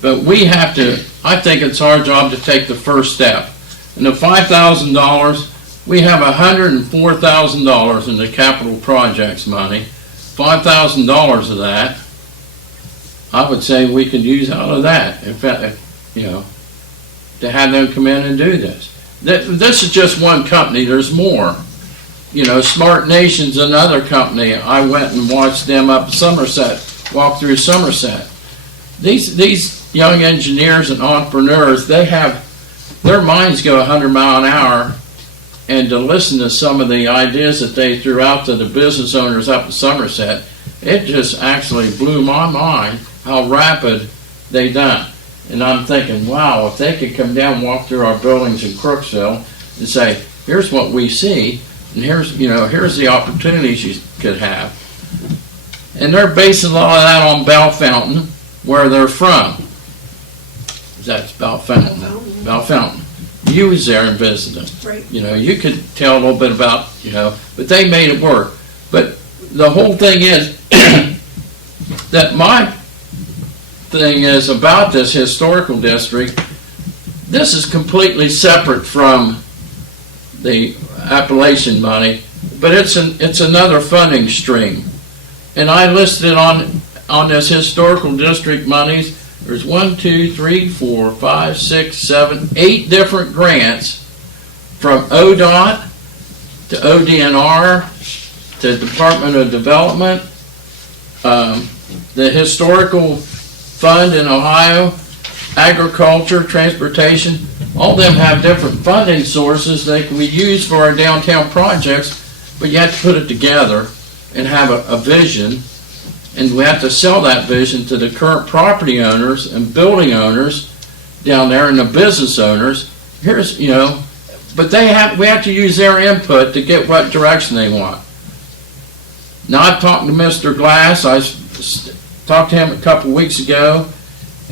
But we have to, I think it's our job to take the first step. And the $5,000, we have $104,000 in the capital projects money. $5,000 of that, I would say we could use out of that, if you know, to have them come in and do this. This is just one company. There's more. You know, Smart Nation's another company. I went and watched them up Somerset, walked through Somerset. these young engineers and entrepreneurs, their minds go 100 mile an hour, and to listen to some of the ideas that they threw out to the business owners up in Somerset, it just actually blew my mind how rapid they done. And I'm thinking, wow, if they could come down and walk through our buildings in Crooksville and say, here's what we see, and here's the opportunities you could have. And they're basing a lot of that on Bell Fountain, where they're from. That's Bell Fountain. Bell Fountain. You was there and visited. Right. You could tell a little bit about, but they made it work. But the whole thing is that my thing is about this historical district, this is completely separate from the Appalachian money, but it's another funding stream. And I listed on this historical district monies, there's 1, 2, 3, 4, 5, 6, 7, 8 different grants from ODOT to ODNR to Department of Development, the Historical Fund in Ohio, Agriculture, Transportation. All of them have different funding sources that we use for our downtown projects, but you have to put it together and have a vision, and we have to sell that vision to the current property owners and building owners down there and the business owners. But we have to use their input to get what direction they want. Now, I've talked to Mr. Glass. I talked to him a couple weeks ago,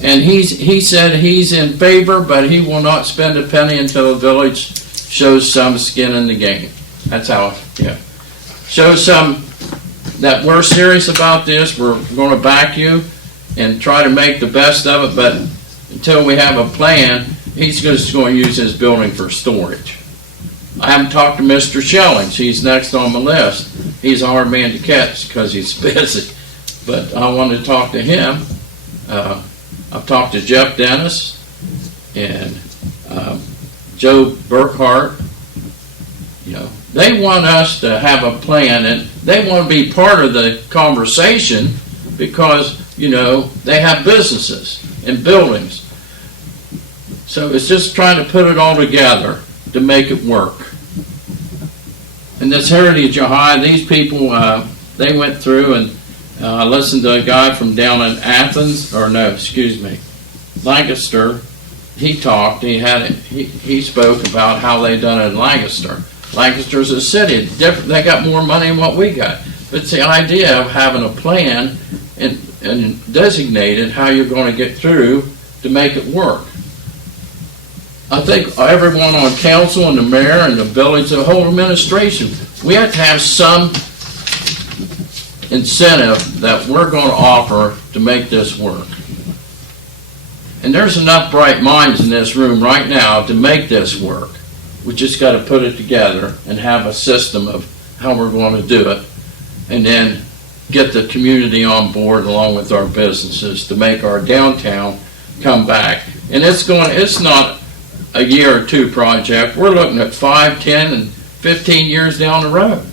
and he said he's in favor, but he will not spend a penny until the village shows some skin in the game. That's how, shows some that we're serious about this. We're going to back you and try to make the best of it, but until we have a plan, he's just going to use his building for storage. I haven't talked to Mr. Shellings. He's next on the list. He's a hard man to catch because he's busy. But I want to talk to him. I've talked to Jeff Dennis and Joe Burkhart. They want us to have a plan, and they want to be part of the conversation because, they have businesses and buildings. So it's just trying to put it all together to make it work. And this Heritage High, these people, they went through and I listened to a guy from down in Lancaster. He talked, he spoke about how they done it in Lancaster. Lancaster's a city, different, they got more money than what we got. But it's the idea of having a plan and designated how you're going to get through to make it work. I think everyone on council and the mayor and the village, the whole administration, we have to have some incentive that we're going to offer to make this work. And there's enough bright minds in this room right now to make this work. We just got to put it together and have a system of how we're going to do it, and then get the community on board along with our businesses to make our downtown come back. And it's not a year or two project. We're looking at 5, 10, and 15 years down the road.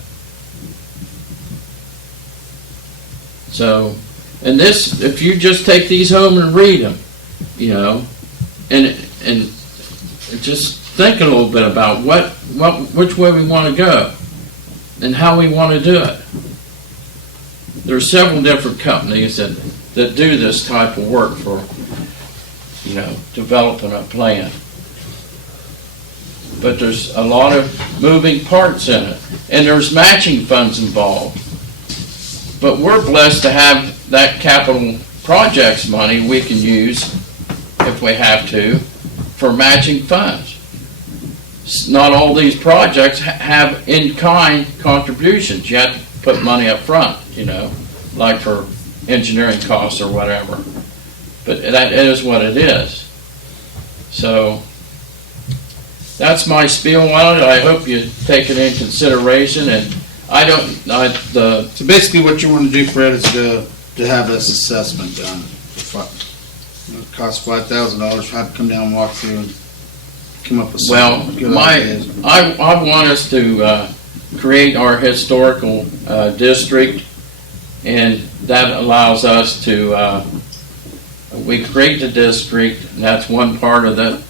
So, and this, if you just take these home and read them, and just think a little bit about which way we want to go and how we want to do it. There's several different companies that do this type of work for, developing a plan. But there's a lot of moving parts in it, and there's matching funds involved. But we're blessed to have that capital projects money we can use, if we have to, for matching funds. Not all these projects have in-kind contributions. You have to put money up front, like for engineering costs or whatever. But that is what it is. So that's my spiel on it. I hope you take it in consideration. And So basically what you want to do, Fred, is to have this assessment done. It costs $5,000, have to come down and walk through and come up with some good ideas. I want us to create our historical district, and that allows us to we create the district, and that's one part of the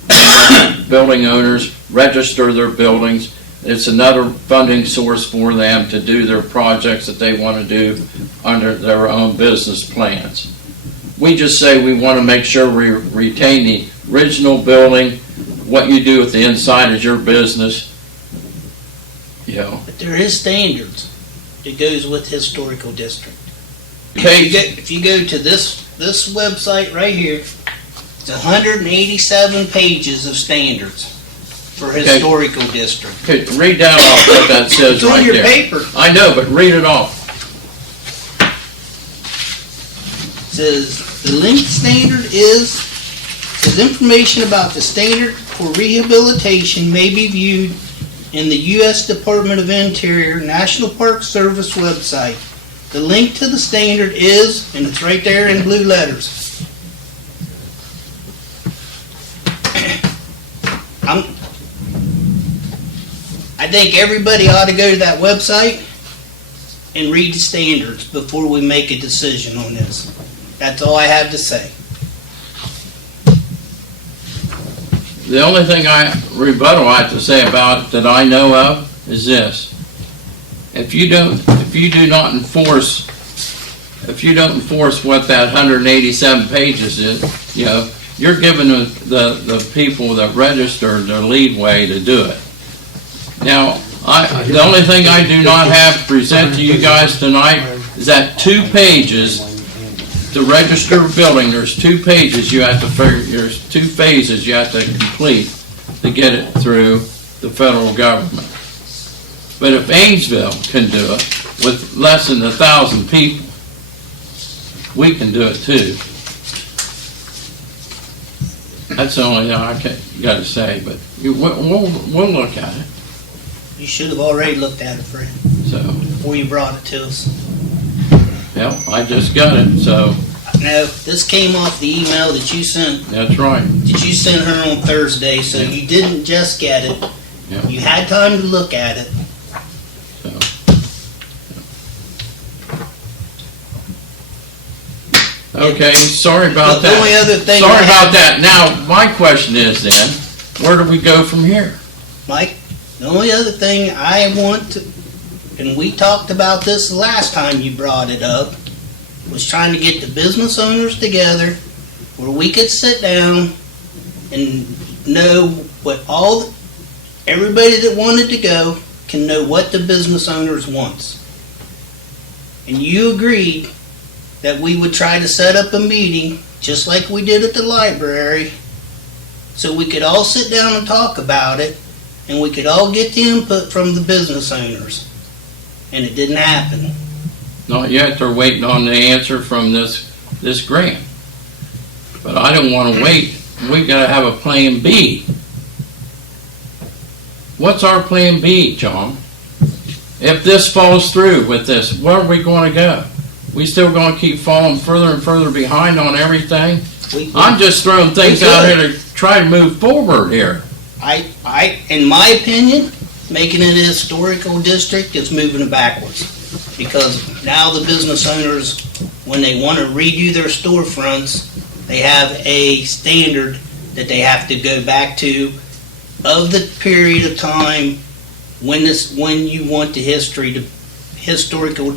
building owners register their buildings. It's another funding source for them to do their projects that they want to do under their own business plans. We just say we want to make sure we retain the original building. What you do with the inside is your business. You know. But there is standards that goes with historical district. Okay. If you go to this website right here, it's 187 pages of standards for historical district. Okay, read that off what that says It's on right your there. paper. I know, but read it off. It says the length standard says information about the standard for rehabilitation may be viewed in the U.S. Department of Interior National Park Service website. The link to the standard is, and it's right there in blue letters. I think everybody ought to go to that website and read the standards before we make a decision on this. That's all I have to say. The only thing rebuttal I have to say about it that I know of is this. If you don't enforce what that 187 pages is, you know, you're giving the people that register the leadway to do it. Now, the only thing I do not have to present to you guys tonight is that 2 pages to register a building. There's 2 pages you have to there's 2 phases you have to complete to get it through the federal government. But if Ainsville can do it with less than 1,000 people, we can do it too. That's the only thing I got to say, but we'll look at it. You should have already looked at it, Fred, So, before you brought it to us. yeah, I just got it, so Now, this came off the email that you sent. that's right. That you sent her on Thursday, so you didn't just get it. Yeah. You had time to look at it. So. Okay, sorry about The only other that. thing Sorry I about have- that. Now, my question is then, where do we go from here? Mike, the only other thing I want to, and we talked about this the last time you brought it up, was trying to get the business owners together where we could sit down and know what everybody that wanted to go can know what the business owners wants. And you agreed that we would try to set up a meeting, just like we did at the library, so we could all sit down and talk about it, and we could all get the input from the business owners. And it didn't happen. Not yet, they're waiting on the answer from this grant. But I don't want to wait. We gotta have a plan B. What's our plan B, John? If this falls through with this, where are we gonna go? We still gonna keep falling further and further behind on everything? I'm just throwing things out here to try to move forward here. In my opinion, making it a historical district is moving it backwards. Because now the business owners, when they want to redo their storefronts, they have a standard that they have to go back to of the period of time when you want the historical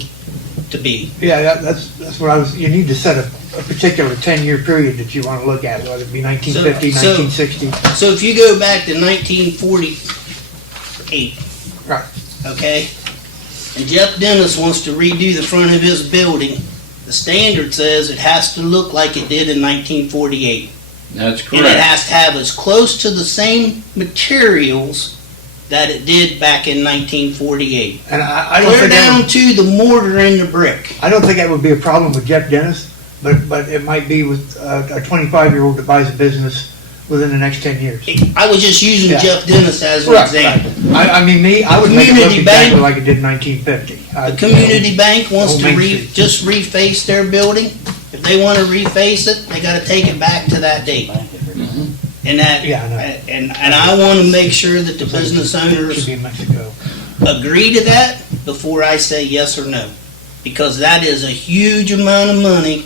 to be. Yeah, that's what you need to set a particular 10-year period that you want to look at, whether it be 1950, 1960. So if you go back to 1948, Right. okay, and Jeff Dennis wants to redo the front of his building, the standard says it has to look like it did in 1948. That's And it correct. has to have as close to the same materials that it did back in 1948. And I don't Clear think that down to the mortar and the brick. I don't think that would be a problem with Jeff Dennis, but it might be with a 25-year-old that buys a business within the next 10 years. I was just using Yeah. Jeff Dennis as an Right, example. right. I mean, I would make it look Community exactly bank. like it did in 1950. The community bank wants Old to Main Street. just reface their building. If they want to reface it, they got to take it back to that date. And that, Yeah, I know. and I want to make sure that the business Should owners be in Mexico. agree to that before I say yes or no. Because that is a huge amount of money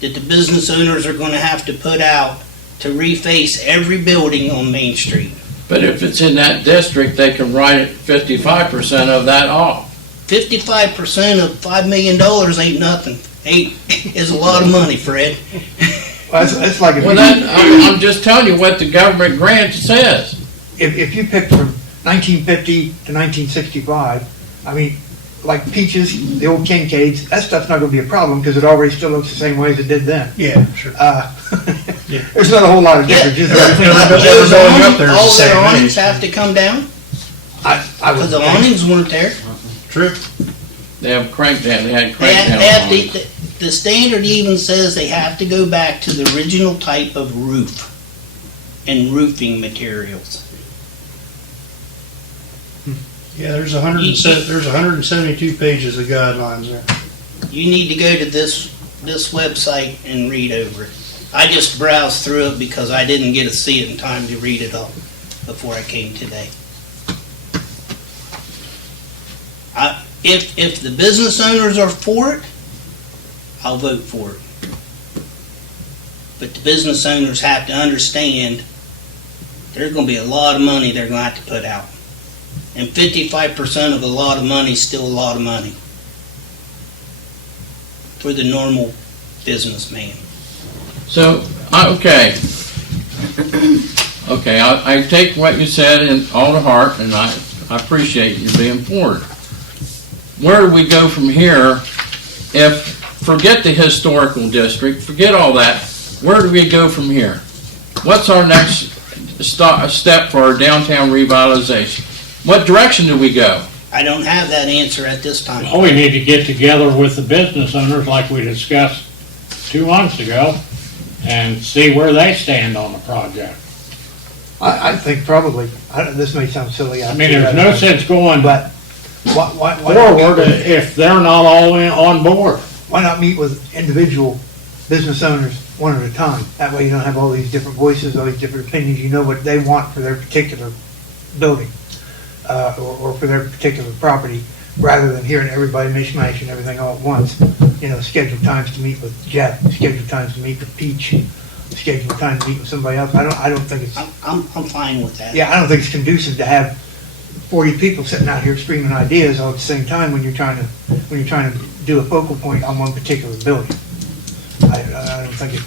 that the business owners are gonna have to put out to reface every building on Main Street. But if it's in that district, they can write it 55% of that off. 55% of $5 million ain't nothing. Is a lot of money, Fred. Well, it's like Well, I'm just telling you what the government grant says. if you pick from 1950 to 1965, I mean, like Peaches, the old Kincaids, that stuff's not gonna be a problem, because it already still looks the same way as it did then. Yeah, sure. There's not a whole lot of difference. Just everything- Those going up there is the All their same awnings age. have to come down, I because would the think, awnings weren't there. True. They have crank down, they had They crank have, down. they have on it. the standard even says they have to go back to the original type of roof and roofing materials. Yeah, there's 172 pages of guidelines there. You need to go to this website and read over it. I just browsed through it because I didn't get to see it in time to read it all before I came today. If the business owners are for it, I'll vote for it. But the business owners have to understand there's gonna be a lot of money they're gonna have to put out. And 55% of a lot of money is still a lot of money for the normal businessman. So, okay. Okay, I take what you said in all to heart, and I appreciate you being for it. Where do we go from here if, forget the historical district, forget all that, where do we go from here? What's our next step for our downtown revitalization? What direction do we go? I don't have that answer at this time. Well, we need to get together with the business owners like we discussed 2 months ago and see where they stand on the project. I think probably, this may sound silly. I mean, there's no sense going But why don't we- forward if they're not all on board. why not meet with individual business owners one at a time? That way you don't have all these different voices, all these different opinions. You know what they want for their particular building, or for their particular property, rather than hearing everybody mishmashing everything all at once. You know, schedule times to meet with Jeff, schedule times to meet with Peach, schedule time to meet with somebody else. I don't think it's, I'm fine with that. yeah, I don't think it's conducive to have 40 people sitting out here screaming ideas all at the same time when you're trying to do a focal point on one particular building. I don't think it.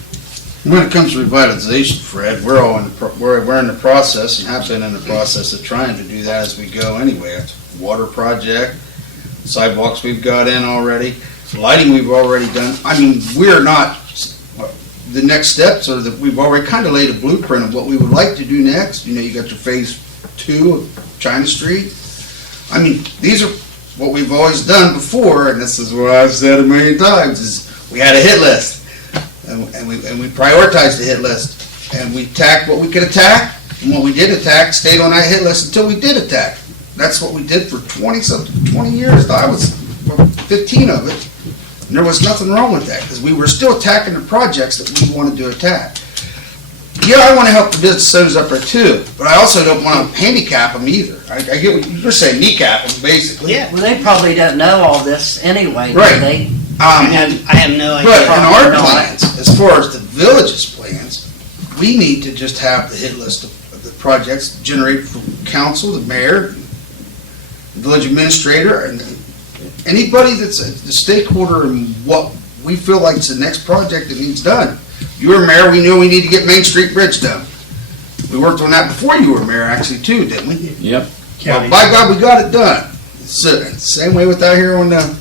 When it comes to revitalization, Fred, we're all we're in the process and have been in the process of trying to do that as we go anyway. It's water project, sidewalks we've got in already, lighting we've already done. I mean, we're not, the next steps are that we've already kind of laid a blueprint of what we would like to do next. You know, you got your phase 2 of China Street. I mean, these are what we've always done before, and this is what I've said a million times, is we had a hit list. And we prioritized the hit list, and we attacked what we could attack, and what we did attack stayed on that hit list until we did attack. That's what we did for 20 years. I was 15 of it, and there was nothing wrong with that, because we were still attacking the projects that we wanted to attack. Yeah, I want to help the business owners up there too, but I also don't want to handicap them either. I get what you're saying, kneecap them, basically. Yeah. Well, they probably don't know all this anyway, do Right. they? I have no idea. But in our plans, as far as the village's plans, we need to just have the hit list of the projects generated from council, the mayor, the village administrator, and anybody that's the stakeholder in what we feel like is the next project that needs done. You were mayor, we knew we need to get Main Street Bridge done. We worked on that before you were mayor, actually, too, didn't we? Yep. Well, by God, we got it done. So, same way with out here on the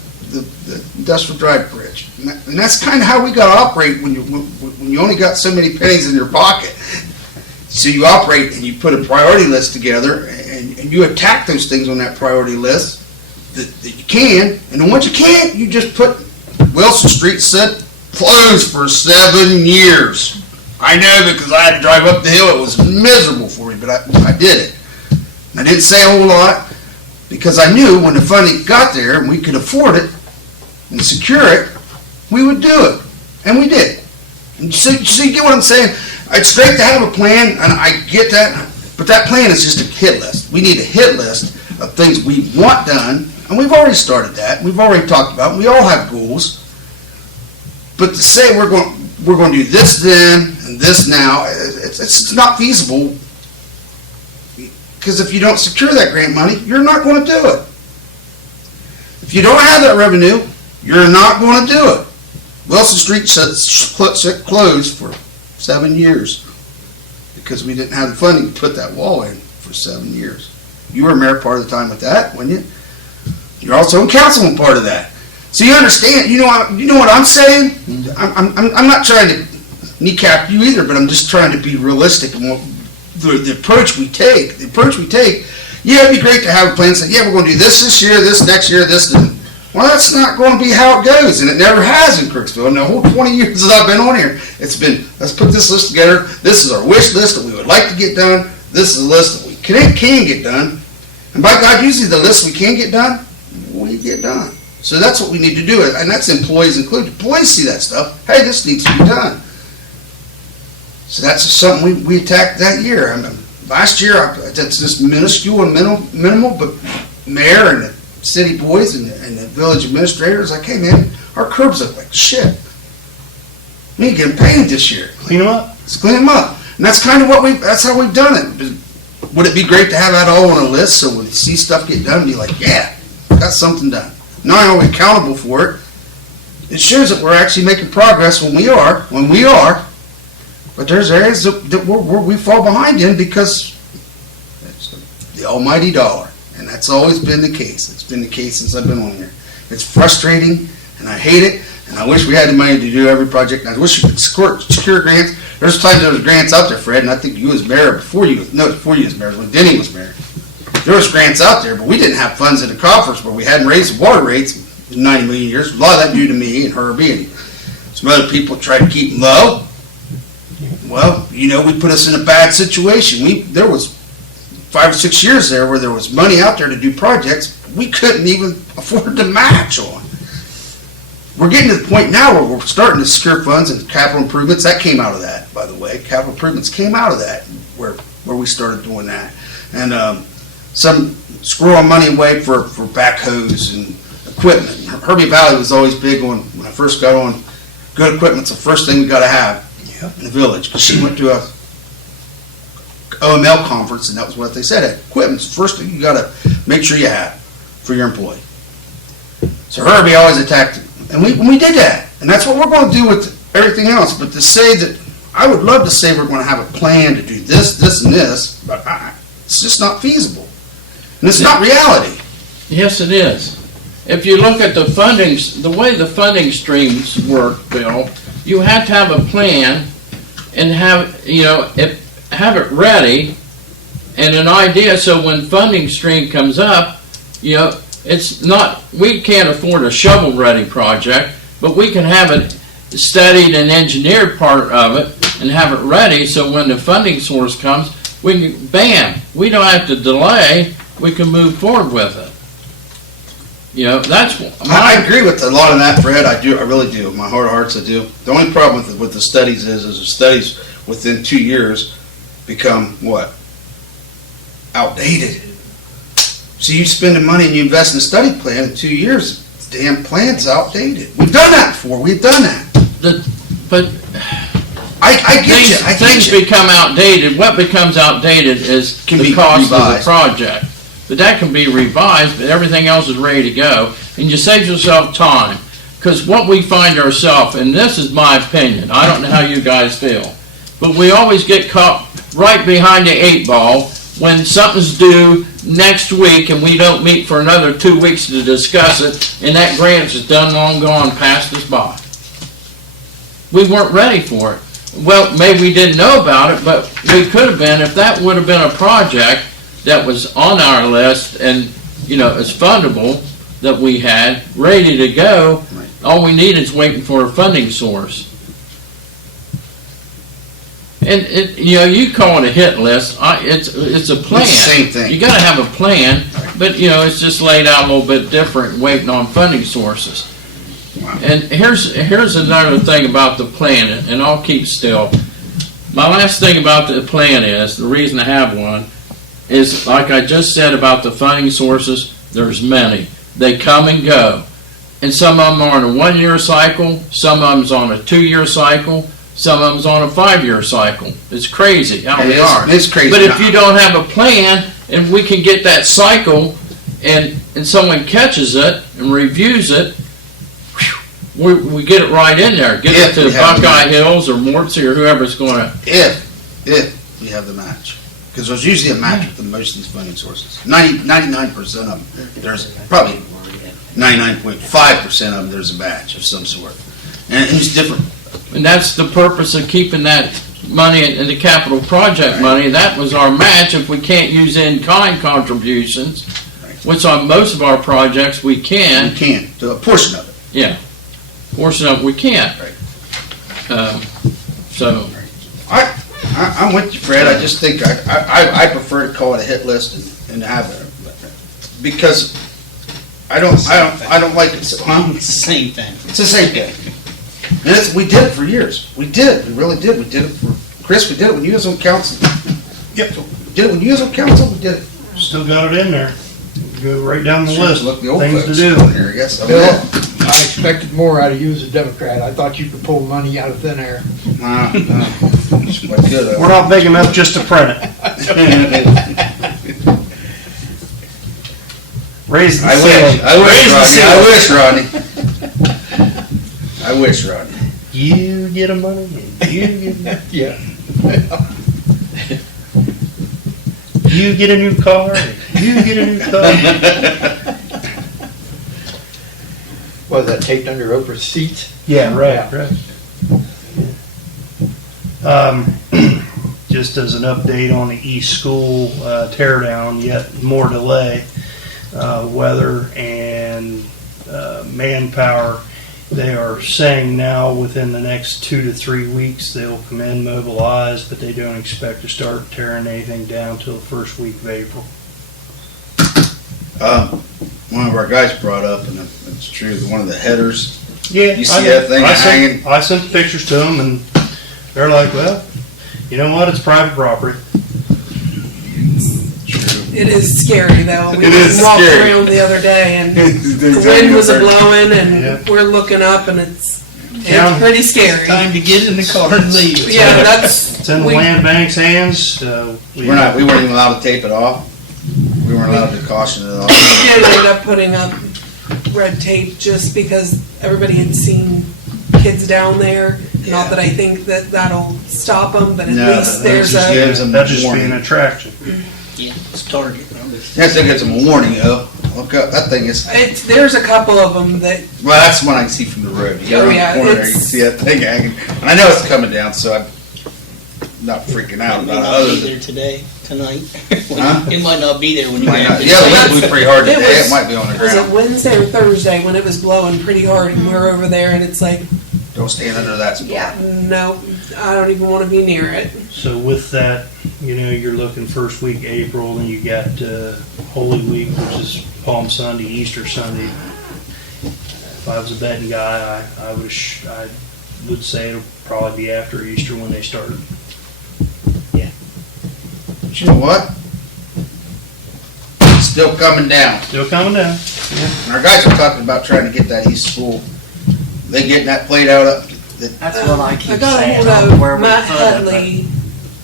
Industrial Drive Bridge. And that's kind of how we got to operate when you only got so many pennies in your pocket. So you operate and you put a priority list together and you attack those things on that priority list that you can. And then once you can't, you just put Wilson Street said closed for 7 years. I know because I had to drive up the hill. It was miserable for me, but I did it. And I didn't say a whole lot because I knew when the funding got there and we could afford it and secure it, we would do it. And we did. And so you get what I'm saying? It's great to have a plan, and I get that, but that plan is just a hit list. We need a hit list of things we want done, and we've already started that. We've already talked about it. We all have goals. But to say we're going, we're going to do this then and this now. It's not feasible, because if you don't secure that grant money, you're not going to do it. If you don't have that revenue, you're not going to do it. Wilson Street closed for 7 years because we didn't have the funding to put that wall in for 7 years. You were mayor part of the time with that, weren't you? You're also a councilman part of that. So you understand, you know what I'm saying? I'm not trying to kneecap you either, but I'm just trying to be realistic in what the approach we take. The approach we take, yeah, it'd be great to have a plan, say, yeah, we're going to do this year, this next year, this. Well, that's not going to be how it goes, and it never has in Crooksville. In the whole 20 years that I've been on here, it's been, let's put this list together. This is our wish list that we would like to get done. This is a list that we can get done. And by God, usually the list we can get done, we get done. So that's what we need to do, and that's employees included. Employees see that stuff. Hey, this needs to be done. So that's something we attacked that year. I mean, last year, that's just minuscule and minimal, but mayor and the city boys and the village administrators like, hey man, our curbs look like shit. We ain't getting painted this year. Clean them up. Let's clean them up. And that's kind of that's how we've done it. Would it be great to have that all on a list so when we see stuff get done, be like, yeah, got something done. Not only accountable for it, it shows that we're actually making progress when we are, but there's areas that we fall behind in because it's the almighty dollar. And that's always been the case. It's been the case since I've been on here. It's frustrating, and I hate it, and I wish we had the money to do every project. And I wish we could secure grants. There's times there was grants out there, Fred, and I think you was mayor before you was mayor, when Denny was mayor. There was grants out there, but we didn't have funds in the coffers where we hadn't raised the water rates in 90 million years. A lot of that due to me and Herbie, and some other people tried to keep them low. Well, we put us in a bad situation. There was 5 or 6 years there where there was money out there to do projects we couldn't even afford to match on. We're getting to the point now where we're starting to secure funds and capital improvements. That came out of that, by the way. Capital improvements came out of that, where we started doing that. And some squirreling money away for backhoes and equipment. Herbie Valley was always big on, when I first got on, good equipment's the first thing we got to have in the village. Because she went to a OML conference, and that was what they said. Equipment's the first thing you got to make sure you have for your employee. So Herbie always attacked it. And we did that. And that's what we're going to do with everything else. But to say that, I would love to say we're going to have a plan to do this, this, and this, but it's just not feasible. And it's not reality. Yes, it is. If you look at the way the funding streams work, Bill, you have to have a plan and have it ready and an idea, so when funding stream comes up, it's not, we can't afford a shovel-ready project, but we can have it studied and engineered part of it and have it ready, so when the funding source comes, we can, bam, we don't have to delay, we can move forward with it. That's I agree with a lot of that, Fred. I really do. My heart of hearts, I do. The only problem with the studies is the studies within 2 years become what? Outdated. So you spend the money and you invest in a study plan in 2 years, the damn plan's outdated. We've done that before. We've done that. But I get you. Things become outdated. What becomes outdated is the cost of the project. But that can be revised, but everything else is ready to go. And you save yourself time. Because what we find ourselves, and this is my opinion, I don't know how you guys feel, but we always get caught right behind the 8 ball when something's due next week and we don't meet for another 2 weeks to discuss it, and that grant is done long gone past us by. We weren't ready for it. Well, maybe we didn't know about it, but we could have been. If that would have been a project that was on our list and, it's fundable, that we had ready to go, all we need is waiting for a funding source. And you call it a hit list. It's a plan. It's the same thing. You got to have a plan, but it's just laid out a little bit different, waiting on funding sources. Wow. And here's another thing about the plan, and I'll keep still. My last thing about the plan is, the reason I have one, is like I just said about the funding sources. There's many. They come and go. and some of them are on a 1 year cycle, some of them's on a 2 year cycle, some of them's on a 5 year cycle. It's crazy how they are. It's crazy. But if you don't have a plan, and we can get that cycle, and someone catches it and reviews it, we get it right in there. Get it to Buckeye Hills or Mortsey or whoever's going to. If we have the match. Because there's usually a match with the most of these funding sources. 99% of them, there's probably 99.5% of them, there's a match of some sort. And it's different. And that's the purpose of keeping that money in the capital project money. That was our match if we can't use in-kind contributions, which on most of our projects we can. We can, do a portion of it. Yeah. Portion of it we can't. So. I'm with you, Fred. I just think I prefer to call it a hit list and have it, because I don't like it. Huh? It's the same thing. It's the same thing. And we did it for years. We really did. We did it for Chris. We did it when you was on council. Yep. We did it when you was on council. We did it. Still got it in there. Go right down the Sure, list. look, the old Things to folks do. on here, I guess. Bill, I expected more out of you as a Democrat. I thought you could pull money out of thin air. No. It's quite good. We're not big enough just to print it. Raise the I wish, Rodney. You get a money and you get money. Yeah. You get a new car and you get a new car. Was that taped under Oprah's seat? Yeah, right. Just as an update on the East School tear down, yet more delay. Weather and manpower. They are saying now within the next 2 to 3 weeks they'll come in, mobilize, but they don't expect to start tearing anything down till the first week of April. One of our guys brought up, and it's true, one of the headers. Yeah, You see that thing hanging? I sent the pictures to them, and they're like, "Well, you know what? It's private property." It is scary though. We It is walked scary. around the other day and the Exactly wind was what they're- blowing and Yeah. we're looking up and it's Yeah. pretty scary. Time to get in the car and leave. Yeah, that's. It's in the we- land bank's hands. We weren't even allowed to tape it off. We weren't allowed to caution it off. We did end up putting up red tape just because everybody had seen kids down there. Yeah. Not that I think that that'll stop them, but at No, least that there's just a. gives them That'd just be warning. an attraction. Yeah, it's Target. Yes, it gives them a warning, though. Look up, that thing is, There's a couple of them that well, that's one I can see from the road. You Oh, go around yeah, the corner there, you can it's- see that thing hanging. And I know it's coming down, so I'm not freaking out It might about it. not Other be than, there today, tonight. Huh? It might not be there when you might get not, there. yeah, the That's- wind blew pretty hard it today. was- It might be on the was it ground. Wednesday or Thursday when it was blowing pretty hard and we're over there and it's like, Don't stand under that spot. yeah, no, I don't even want to be near it. So with that, you're looking first week April, and you got Holy Week, which is Palm Sunday, Easter Sunday. If I was a betting guy, I would say it'll probably be after Easter when they start. But you know what? It's still coming down. Still coming down. And our guys are talking about trying to get that east school. They getting that played out up. That's what I keep got a saying, hold on where of we Matt put it. Headley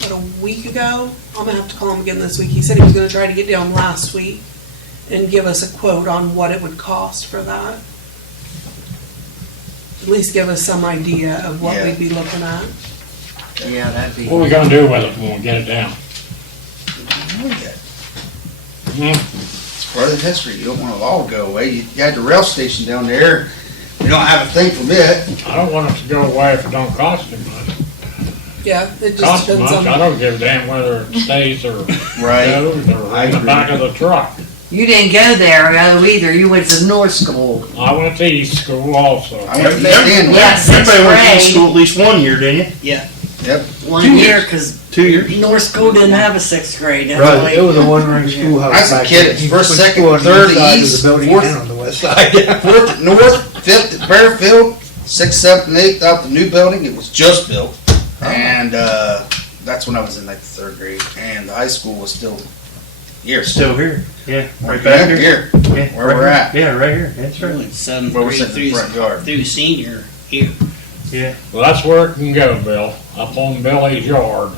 about a week ago. I'm gonna have to call him again this week. He said he was gonna try to get down last week and give us a quote on what it would cost for that. At least give us some idea of what Yeah. we'd be looking at. Yeah, that'd be. What are we gonna do with it when we get it down? Hmm? It's part of the history. You don't want it all to go away. You had the rail station down there. We don't have a thing from it. I don't want it to go away if it don't cost too much. Yeah, it just Cost too depends much, I on. don't give a damn whether it stays or Right. goes or I in the agree. back of the truck. You didn't go there, either. You went to North School. I went to East School also. I went to East End. Yeah, sixth Everybody went to grade. school at least 1 year, didn't you? Yeah. Yep. 1 year, because 2 years. North School didn't have a sixth grade. Right. It was a one-ring schoolhouse. I was a back kid. then. It's You first, put second, school on the third, east side of east, the building fourth. and on the west side. Fourth at North, fifth at Bearfield, sixth, seventh, and eighth out the new building. It was just built. And that's when I was in like the third grade. And the high school was still Here. Still here. Yeah, right back here. Yeah, Where right we're here. at. Yeah, right here. That's We right. went seventh Where we're grade sitting in the front yard. through senior here. Yeah. Well, that's where it can go, Bill, up on Billy's yard.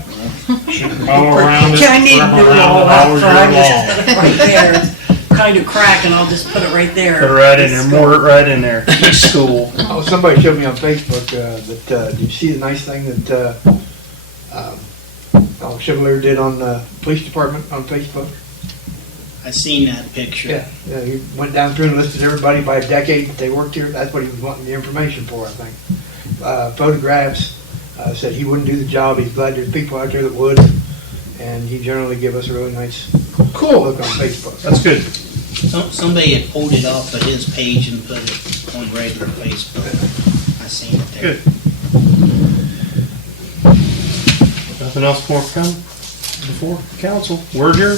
Should mow around it, I need to trim do around all it that, all so I year just long. put it right there. It's kind of crack, and I'll just put it right there. Put it right in there, moor it right in there. School. Oh, somebody showed me on Facebook, did you see the nice thing that, Chevalier did on the police department on Facebook? I seen that picture. Yeah, he went down through and listed everybody by decade that they worked here. That's what he was wanting the information for, I think. Photographs, said he wouldn't do the job. He's glad there's people out there that would. And he generally give us a really nice look on Facebook. That's good. Somebody had pulled it off of his page and put it on regular Facebook. I seen it there. Good. Nothing else more coming before council? Word here?